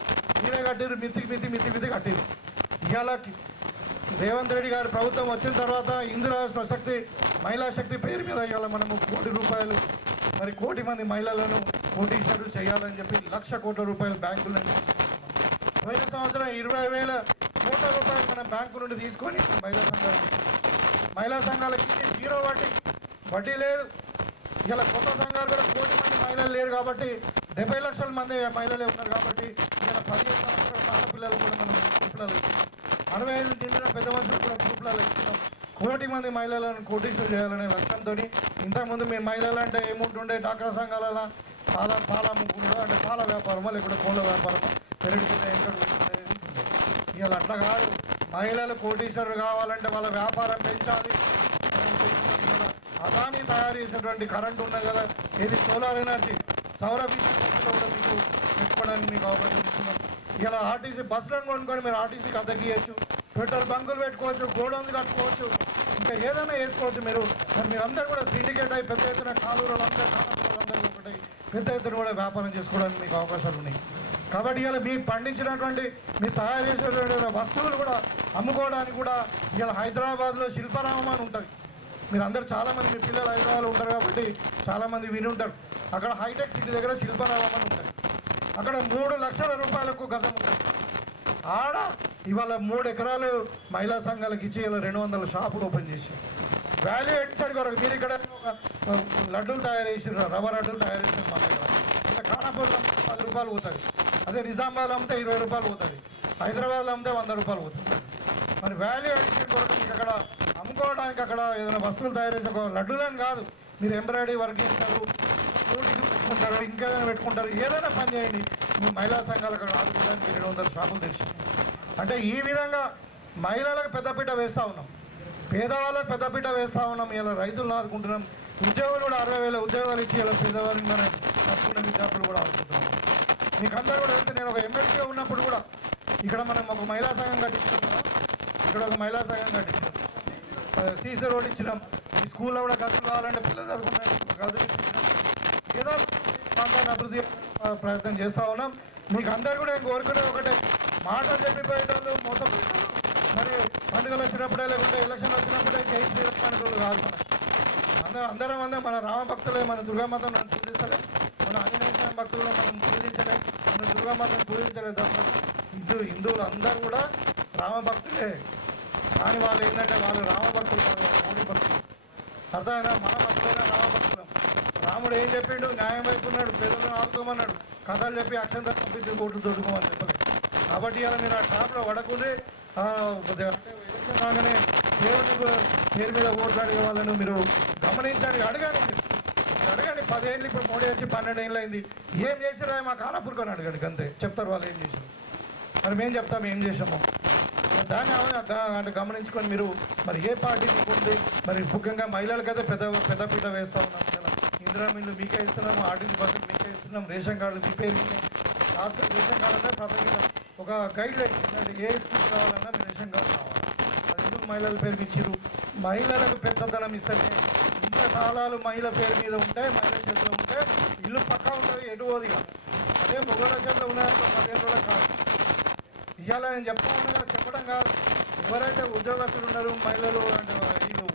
మీరే కట్టిరు, మిత్తి కట్టిరు. ఇవాళ రేవంత్ రెడ్డి గారి ప్రభుత్వం వచ్చిన తర్వాత ఇందిరా స్వశక్తి మహిళా శక్తి పేరు మీద ఇవాళ మనము ₹1 మరి 1 కోటి మంది మహిళలను కోటీశ్వరులు చేయాలని చెప్పి ₹1,00,00,000 కోట్ల బ్యాంకుల నుండి పోయిన సంవత్సరం 20,000 కోట్ల రూపాయలు మనం బ్యాంకు నుండి తీసుకొని మహిళా సంఘాలకి 0 వడ్డీ లేదు. ఇలా కొత్త సంఘాలు కూడా 1 కోటి మంది మహిళలు లేరు కాబట్టి 70 లక్షల మంది మహిళలే ఉన్నారు కాబట్టి ఇలా 15 సంవత్సరాల ఆడపిల్లలు కూడా మనం గ్రూపులలో ఇస్తున్నాం. 65 నిండిన పెద్ద మనుషులు కూడా గ్రూపులలో ఇస్తున్నాం. 1 కోటి మంది మహిళలను కోటీశ్వరులు చేయాలనే లక్ష్యంతో ఇంతకుముందు మీ మహిళలు అంటే ఏముంటుండే డాక్రా సంఘాలలో పాల ముగ్గురు అంటే పాల వ్యాపారమా లేకుంటే కోళ్ళ వ్యాపారమా పెరటి కింద ఎంకడు ఉంటుండే. ఇవాళ అట్లా కాదు, మహిళలు కోటీశ్వరులు కావాలంటే వాళ్ళ వ్యాపారం పెంచాలి. అదాని తయారు చేసేటువంటి కరెంటు ఉన్నది కదా, ఏది సోలార్ ఎనర్జీ, సౌర విద్యుత్ కూడా మీకు పెట్టుకోవడానికి మీకు అవకాశం ఇస్తున్నాం. ఇలా ఆర్టీసీ బస్సులను కొనుక్కొని మీరు ఆర్టీసీకి అద్దెకి ఇవ్వచ్చు, పెట్రోల్ బంకులు పెట్టుకోవచ్చు, గోడౌన్లు కట్టుకోవచ్చు, ఇంకా ఏదైనా వేసుకోవచ్చు. మీరు అందరూ కూడా సిండికేట్ అయ్యి పెద్ద ఎత్తున కాలూరులందరూ కానపూరులందరూ ఒకటి పెద్ద ఎత్తున కూడా వ్యాపారం చేసుకోవడానికి మీకు అవకాశాలు ఉన్నాయి. కాబట్టి ఇలా మీరు పండించినటువంటి మీరు తయారు చేసినటువంటి వస్తువులు కూడా అమ్ముకోవడానికి కూడా ఇలా హైదరాబాద్లో శిల్పారామం అని ఉంటుంది. మీరు అందరూ చాలామంది మీ పిల్లలు హైదరాబాద్లో ఉంటారు కాబట్టి చాలామంది విని ఉంటారు. అక్కడ హైటెక్ సిటీ దగ్గర శిల్పారామం అని ఉంటుంది. అక్కడ 3 లక్షల రూపాయలకు గజం ఉంటుంది. ఆడ ఇవాళ 3 ఎకరాలు మహిళా సంఘాలకు ఇచ్చి ఇలా 200 షాపులు ఓపెన్ చేసి వాల్యూ ఎడ్సైడ్ కొరకు మీరు ఇక్కడ లడ్డూలు తయారు చేసారు, రవ్వ లడ్డూలు తయారు చేసారు. మన దగ్గర ఇంకా ఖానాపూర్లో ₹10 పోతుంది, అదే నిజామాబాద్ అమ్మితే ₹20 పోతుంది. హైదరాబాద్లో అమ్మితే 100 రూపాయలు పోతుంది. మరి వాల్యూ అడిషన్ కొరకు మీకు అక్కడ అమ్ముకోవడానికి అక్కడ ఏదైనా వస్తువులు తయారు చేసే ఒక లడ్డూలని కాదు, మీరు ఎంబ్రాయిడరీ వర్క్ చేస్తారు, ఫ్రూటింగ్ పెట్టుకుంటారు, ఇంకేదైనా పెట్టుకుంటారు, ఏదైనా పని చేయండి. మీరు మహిళా సంఘాలకు ఆదుకోవడానికి 200 షాపులు తెరిచింది. అంటే ఈ విధంగా మహిళలకు పెద్దపీట వేస్తూ ఉన్నాం, పేదవాళ్ళకు పెద్దపీట వేస్తూ ఉన్నాం. ఇలా రైతులను ఆదుకుంటున్నాం. ఉద్యోగులు కూడా 60,000 ఉద్యోగాలు ఇచ్చి ఇలా పేదవారికి మనం తక్కువ విద్యార్థులు కూడా ఆదుకుంటున్నాం. మీకు అందరూ కూడా వెళ్తే నేను ఒక ఎమ్మెల్యేగా ఉన్నప్పుడు కూడా ఇక్కడ మనం ఒక మహిళా సంఘం కట్టించినాం కదా, ఇక్కడ ఒక మహిళా సంఘం కట్టించినాం, సీసీ రోడ్ ఇచ్చినాం. ఈ స్కూల్లో కూడా గదులు కావాలంటే పిల్లలు చదువుకుంటారు, గదులు ఇచ్చినాం. ఏదో ప్రాంతాన్ని అభివృద్ధి ప్రయత్నం చేస్తూ ఉన్నాం. మీకు అందరు కూడా నేను కోరుకునే ఒకటే, మాటలు చెప్పిపోయేటోళ్ళు మోసపోయేటోళ్ళు, మరి పండుగలు వచ్చినప్పుడే లేకుంటే ఎలక్షన్ వచ్చినప్పుడే చేసి పండుగలు కాదు. అందరం మన రామ భక్తులే, మన దుర్గామాతను మనం పూజిస్తలే, మన ఆంజనేయ స్వామి భక్తులు మనం పూజించలే, మన దుర్గామాతను పూజించలే. హిందువులు అందరూ కూడా రామ భక్తులే. కానీ వాళ్ళు ఏంటంటే వాళ్ళు రామ భక్తులు కాదు, మోడీ భక్తులు. అర్థమైనా? మన భక్తులైనా రామ భక్తులం. రాముడు ఏం చెప్పిండు? న్యాయం వైపు ఉన్నాడు, పేదలను ఆదుకోమన్నాడు. కథలు చెప్పి అక్షంతలు పంపించి ఓట్లు దొడుకోమని చెప్పలేదు. కాబట్టి ఇలా మీరు ఆ ట్రాప్లో పడకుండా ఎలక్షన్ రాగానే దేవుని పేరు మీద ఓట్లు అడిగే వాళ్ళను మీరు గమనించండి, అడగండి. మీరు అడగండి. 10 ఏళ్ళు ఇప్పుడు మోడీ వచ్చి 12 ఏళ్ళు అయింది, ఏం చేసిరా మా కానాపూర్కొని అడగండి, అంతే చెప్తారు వాళ్ళు ఏం చేశారు. మరి మేము చెప్తాం ఏం చేసాము. దాన్ని అంటే గమనించుకొని మీరు మరి ఏ పార్టీ మీకు ఉంది. మరి ముఖ్యంగా మహిళలకైతే పెద్దపీట వేస్తూ ఉన్నాం కదా. ఇందిరా మిల్లు మీకే ఇస్తున్నాము, ఆర్టీసీ బస్సులు మీకే ఇస్తున్నాం, రేషన్ కార్డులు మీ పేరు మీదే. లాస్ట్ రేషన్ కార్డు అన్నా ప్రతి ఒక గైడ్ లైన్ ఏంటంటే ఏ స్కీమ్ కావాలన్నా మీ రేషన్ కార్డు కావాలి. అది ఎందుకు మహిళల పేరు ఇచ్చిరు? మహిళలకు పెద్దదనం ఇస్తేనే ఇంత కాలాలు మహిళ పేరు మీద ఉంటే, మహిళ చేతిలో ఉంటే ఇల్లు పక్కా ఉంటుంది, ఎటు పోదిగా. అదే మొగల చేతిలో ఉన్నదాంట్లో 15 రోజులు కాదు. ఇవాళ నేను చెప్పడం కాదు. ఎవరైతే ఉద్యోగస్తులు ఉన్నారో మహిళలు అంటే వీళ్ళు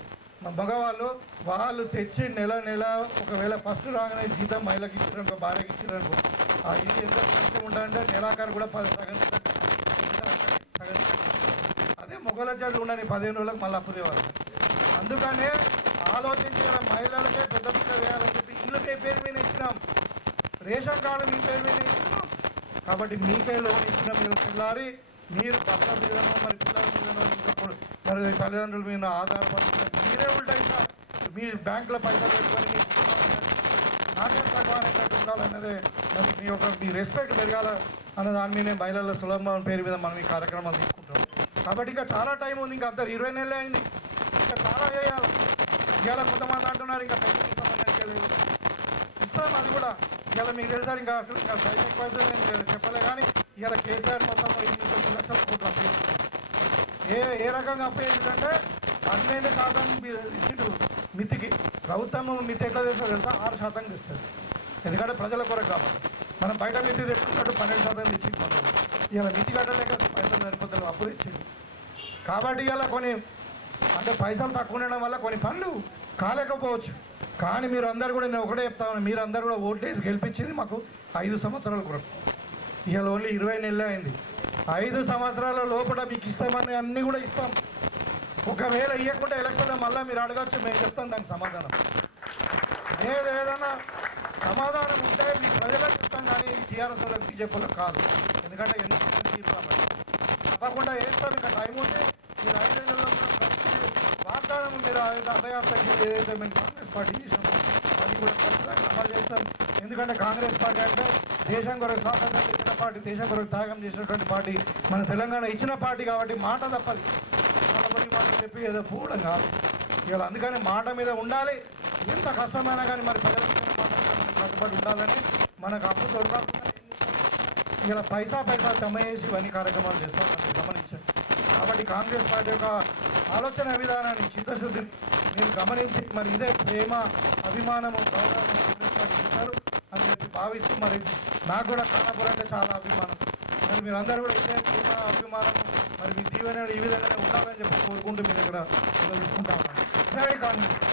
మగవాళ్ళు, వాళ్ళు తెచ్చి నెల ఒకవేళ ఫస్ట్ రాగానే జీతం మహిళకి ఇచ్చారనుకో, భార్యకి ఇచ్చారనుకో, ఆ ఇది ఎంత కష్టం ఉండాలంటే నెలాఖరు కూడా సగం. అదే మొగల చేతులు ఉండని 15 రోజులకు మళ్ళీ అప్పుదేవాళ్ళు. అందుకనే ఆలోచించిన మహిళలకే పెద్దపీట వేయాలని చెప్పి ఇల్లు మీ పేరు మీద ఇచ్చినాం, రేషన్ కార్డు మీ పేరు మీద ఇచ్చినాం. కాబట్టి మీకే లోన్ ఇచ్చిన మీరు పిల్లారి, మీరు భర్త మీదనో మరి పిల్లల మీదనో ఇంకా మరి తల్లిదండ్రుల మీద ఆధారపడుతున్న మీరే ఉంటాయినా మీ బ్యాంకులో పైసలు పెట్టుకొని మీ నాకే తక్కువ అనేటట్టు ఉండాలన్నదే మరి మీ రెస్పెక్ట్ పెరగాల అన్న దాని మీద మహిళల సులభం పేరు మీద మనం ఈ కార్యక్రమాలు తీసుకుంటాం. కాబట్టి ఇంకా చాలా టైం ఉంది, ఇంకా అందరు 20 నెలలే అయింది, ఇంకా చాలా చేయాలి. ఇవాళ కొంతమంది అంటున్నారు ఇంకా పెన్షన్ ఇస్తామని లేదు, ఇస్తాం అది కూడా. ఇలా మీకు తెలుసా ఇంకా అసలు ఇంకా సైనిక పైసలు నేను చెప్పలే, కానీ ఇలా కేసీఆర్ మొత్తం 8-9 లక్షల కోట్లు అప్పు చేస్తుంది. ఏ రకంగా అప్పు చేసిందంటే 12% ఇచ్చిండు మితికి. ప్రభుత్వం మితి ఎట్లా తెస్తుంది తెలుసా? 6% ఇస్తుంది. ఎందుకంటే ప్రజల కొరకు కాబట్టి. మనం బయట మితి తెచ్చుకున్నట్టు 12% ఇచ్చింది మొదలు. ఇలా మితి కట్టలేక పైసలు సరిపోతుంది, అప్పు తెచ్చింది. కాబట్టి ఇలా కొన్ని అంటే పైసలు తక్కువ ఉండడం వల్ల కొన్ని పనులు కాలేకపోవచ్చు. కానీ మీరు అందరూ కూడా, నేను ఒకటే చెప్తా ఉన్నాను, మీరు అందరూ కూడా ఓటేసి గెలిపించింది మాకు 5 సంవత్సరాల కొరకు. ఇవాళ ఓన్లీ 20 నెలలే అయింది. 5 సంవత్సరాల లోపల మీకు ఇస్తామని అన్నీ కూడా ఇస్తాం. ఒకవేళ ఇవ్వకుండా ఎలక్షన్లో మళ్ళీ మీరు అడగచ్చు, మేము చెప్తాం దానికి సమాధానం. ఏదైనా సమాధానం ఉంటే మీ ప్రజలకు చెప్తాం, కానీ టీఆర్ఎస్ వాళ్ళకి బీజేపీలకు కాదు. ఎందుకంటే ఎందుకు తీర్పామండి తప్పకుండా వేస్తాం. ఇంకా టైం ఉంది. మీరు 5 నెలల్లో వాగ్దానం మీరు అభయాస్తకి ఏదైతే మేము కాంగ్రెస్ పార్టీ చేసామో అది కూడా ఖచ్చితంగా అమలు చేస్తాం. ఎందుకంటే కాంగ్రెస్ పార్టీ అంటే దేశం కొరకు స్వాతంత్రం ఇచ్చిన పార్టీ, దేశం కొరకు త్యాగం చేసినటువంటి పార్టీ, మన తెలంగాణ ఇచ్చిన పార్టీ. కాబట్టి మాట తప్పది, మాట చెప్పి ఏదో పోవడం కాదు. ఇవాళ అందుకని మాట మీద ఉండాలి. ఎంత కష్టమైనా కానీ మరి ప్రజల మాట మీద మనకు కట్టుబడి ఉండాలని, మనకు అప్పు దొరకకుండా ఇలా పైసా జమ చేసి ఇవన్నీ కార్యక్రమాలు చేస్తాం, మనం గమనించాం. కాబట్టి కాంగ్రెస్ పార్టీ యొక్క ఆలోచన విధానాన్ని, చిత్తశుద్ధిని మీరు గమనించి మరి ఇదే ప్రేమ, అభిమానము, గౌరవం కాంగ్రెస్ పార్టీ ఇస్తారు అని చెప్పి భావిస్తూ, మరి నాకు కూడా ఖానాపూర్ అంటే చాలా అభిమానం. మరి మీరందరూ కూడా ఇదే ప్రేమ, అభిమానం, మరి మీ దీవెన ఈ విధంగానే ఉండాలని చెప్పి కోరుకుంటూ మీ దగ్గర తెలుసుకుంటాం. జై కాంగ్రెస్.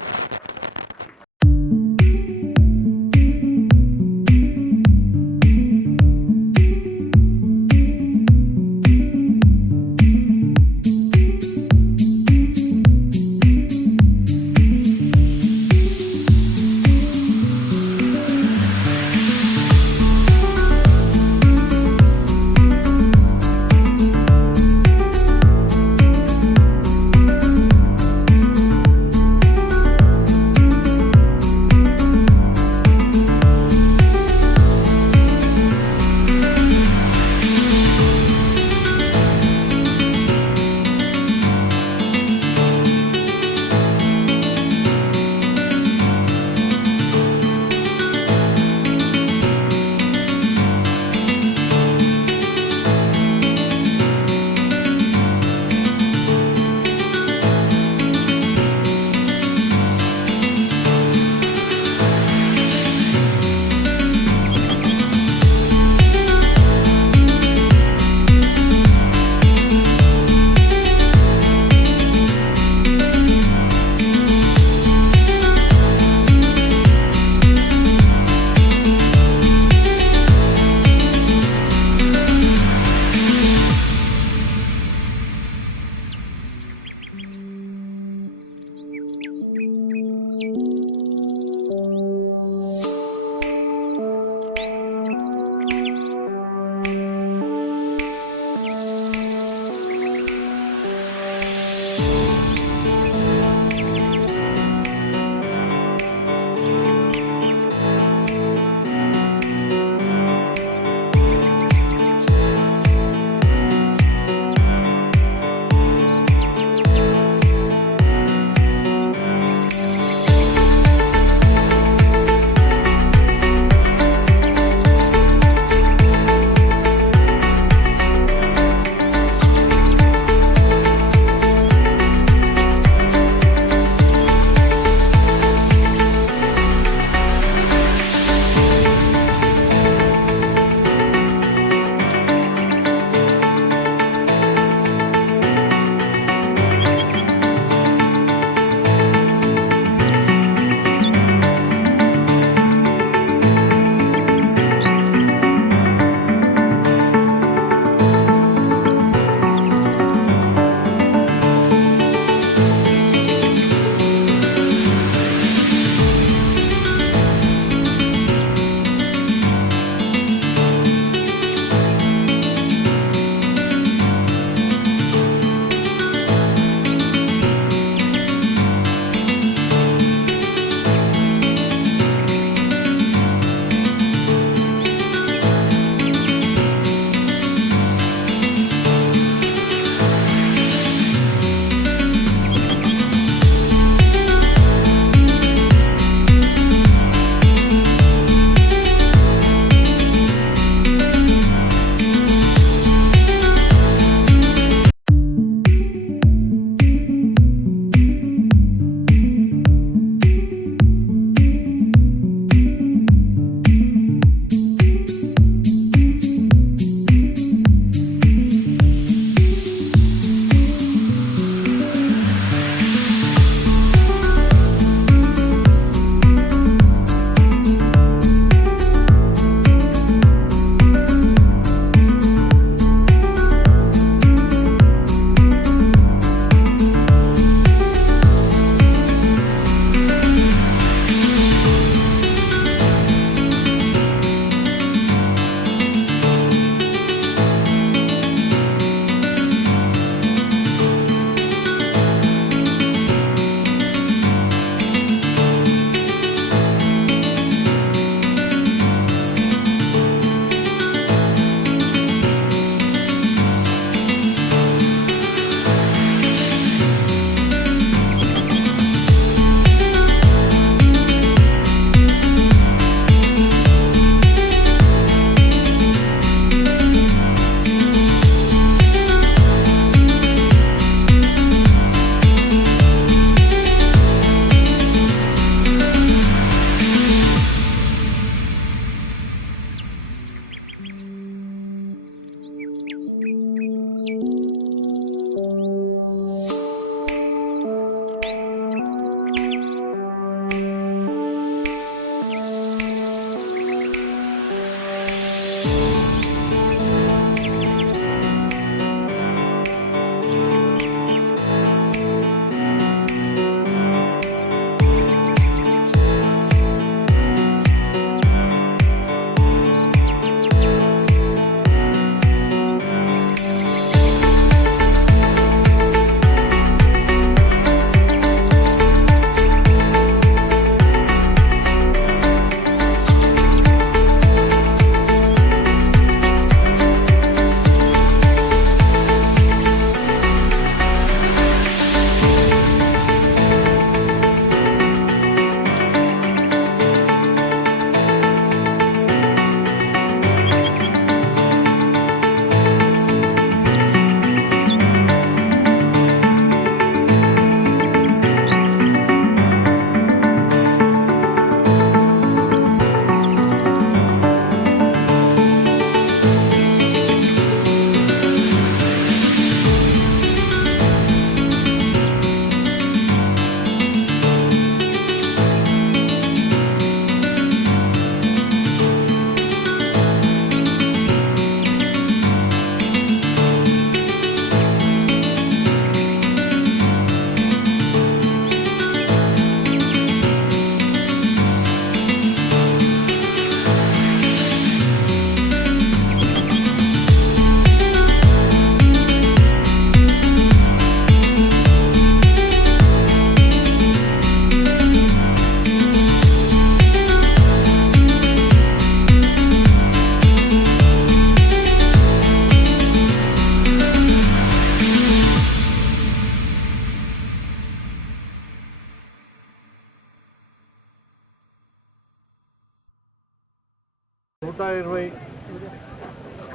120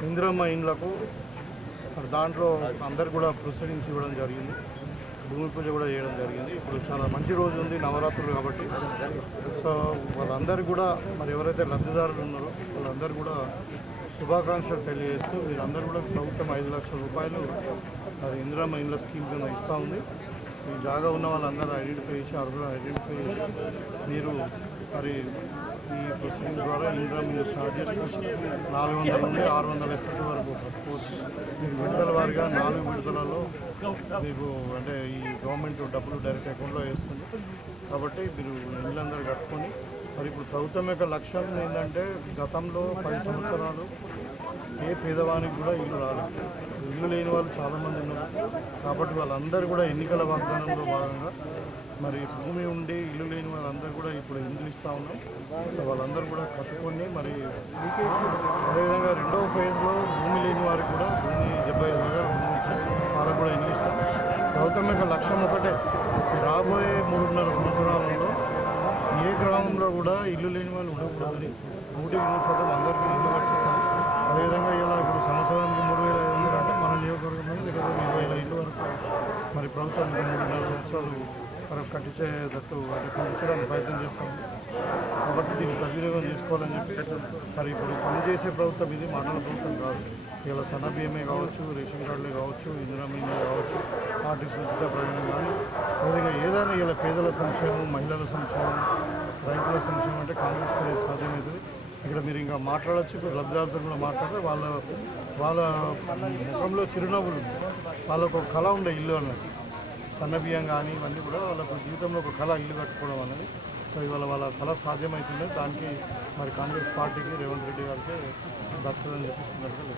ఇందిరమ్మ ఇండ్లకు దాంట్లో అందరు కూడా ప్రొసీడింగ్స్ ఇవ్వడం జరిగింది. భూమి పూజ కూడా చేయడం జరిగింది. ఇప్పుడు చాలా మంచి రోజు ఉంది, నవరాత్రులు కాబట్టి. సో వాళ్ళందరూ కూడా మరి ఎవరైతే లబ్ధిదారులు ఉన్నారో వాళ్ళందరూ కూడా శుభాకాంక్షలు తెలియజేస్తూ వీరందరూ కూడా ప్రభుత్వం 5 లక్షల రూపాయలు అది ఇందిరమ్మ ఇండ్ల స్కీమ్ కింద ఇస్తూ ఉంది. ఈ జాగా ఉన్న వాళ్ళందరూ ఐడెంటిఫై చేసి అర్హులు ఐడెంటిఫై చేసి మీరు మరి ఈ ప్రొసీడింగ్ ద్వారా ఇందిరమ్మ ఇండ్లు స్టార్ట్ చేసుకోవచ్చు. 400 నుండి 600 ఎస్ఎస్ వరకు కట్టుకోవచ్చు. మీకు విడతల వారిగా 4 విడతలలో మీకు అంటే ఈ గవర్నమెంట్ డబ్బులు డైరెక్ట్ అకౌంట్లో వేస్తుంది. కాబట్టి మీరు ఇళ్ళందరూ కట్టుకొని మరి ఇప్పుడు ప్రభుత్వం యొక్క లక్ష్యం ఏంటంటే గతంలో 10 సంవత్సరాలు ఏ పేదవానికి కూడా ఇల్లు రాలేదు. ఇల్లు లేని వాళ్ళు చాలామంది ఉన్నారు. కాబట్టి వాళ్ళందరూ కూడా ఎన్నికల వాగ్దానంలో భాగంగా మరి భూమి ఉండి ఇల్లు లేని వాళ్ళందరూ కూడా ఇప్పుడు ఇండ్లు ఇస్తూ ఉన్నాం. సో వాళ్ళందరూ కూడా కట్టుకొని మరి అదేవిధంగా 2వ ఫేజ్లో భూమి లేని వారికి కూడా భూమి 75,000 భూమి ఇచ్చి వాళ్ళకు కూడా ఇల్లు ఇస్తాం. ప్రభుత్వం యొక్క లక్ష్యం ఒకటే, రాబోయే 3.5 సంవత్సరాలలో ఏ గ్రామంలో కూడా ఇల్లు లేని వాళ్ళు ఉండకూడదని 100% అందరికీ ఇల్లు కట్టిస్తాం. అదేవిధంగా ఇలా ఇప్పుడు సంవత్సరానికి 3,500 అంటే మన నియోజకవర్గంలో దగ్గర 20,000 ఇల్లు వరకు మరి ప్రభుత్వం 3-4 సంవత్సరాలు వరకు కట్టించేటట్టు అంటే కట్టించడానికి ప్రయత్నం చేస్తాం. కాబట్టి దీన్ని సద్వినియోగం చేసుకోవాలని చెప్పి మరి ఇప్పుడు పనిచేసే ప్రభుత్వం ఇది మండల ప్రభుత్వం కాదు. ఇలా సన్న బియ్యమే కావచ్చు, రేషన్ కార్డులే కావచ్చు, ఇందిరమ్మ ఇండ్లే కావచ్చు, ఆర్టీసీ ఉచిత ప్రయాణం కానీ అదేవిధంగా ఏదైనా ఇలా పేదల సంక్షేమం, మహిళల సంక్షేమం, రైతుల సంక్షేమం అంటే కాంగ్రెస్ పార్టీ సాధ్యమవుతుంది. ఇక్కడ మీరు ఇంకా మాట్లాడచ్చు. ఇప్పుడు లబ్ధిదారులతో కూడా మాట్లాడితే వాళ్ళ ముఖంలో చిరునవ్వులు, వాళ్ళకు ఒక కళ ఉండే ఇల్లు అన్నది సన్న బియ్యం కానీ ఇవన్నీ కూడా వాళ్ళకు జీవితంలో ఒక కళ ఇల్లు కట్టుకోవడం అనేది. సో ఇవాళ వాళ్ళ కళ సాధ్యమవుతుంది. దానికి మరి కాంగ్రెస్ పార్టీకి రేవంత్ రెడ్డి గారికి దక్కుతుందని చెప్పిస్తున్నారు.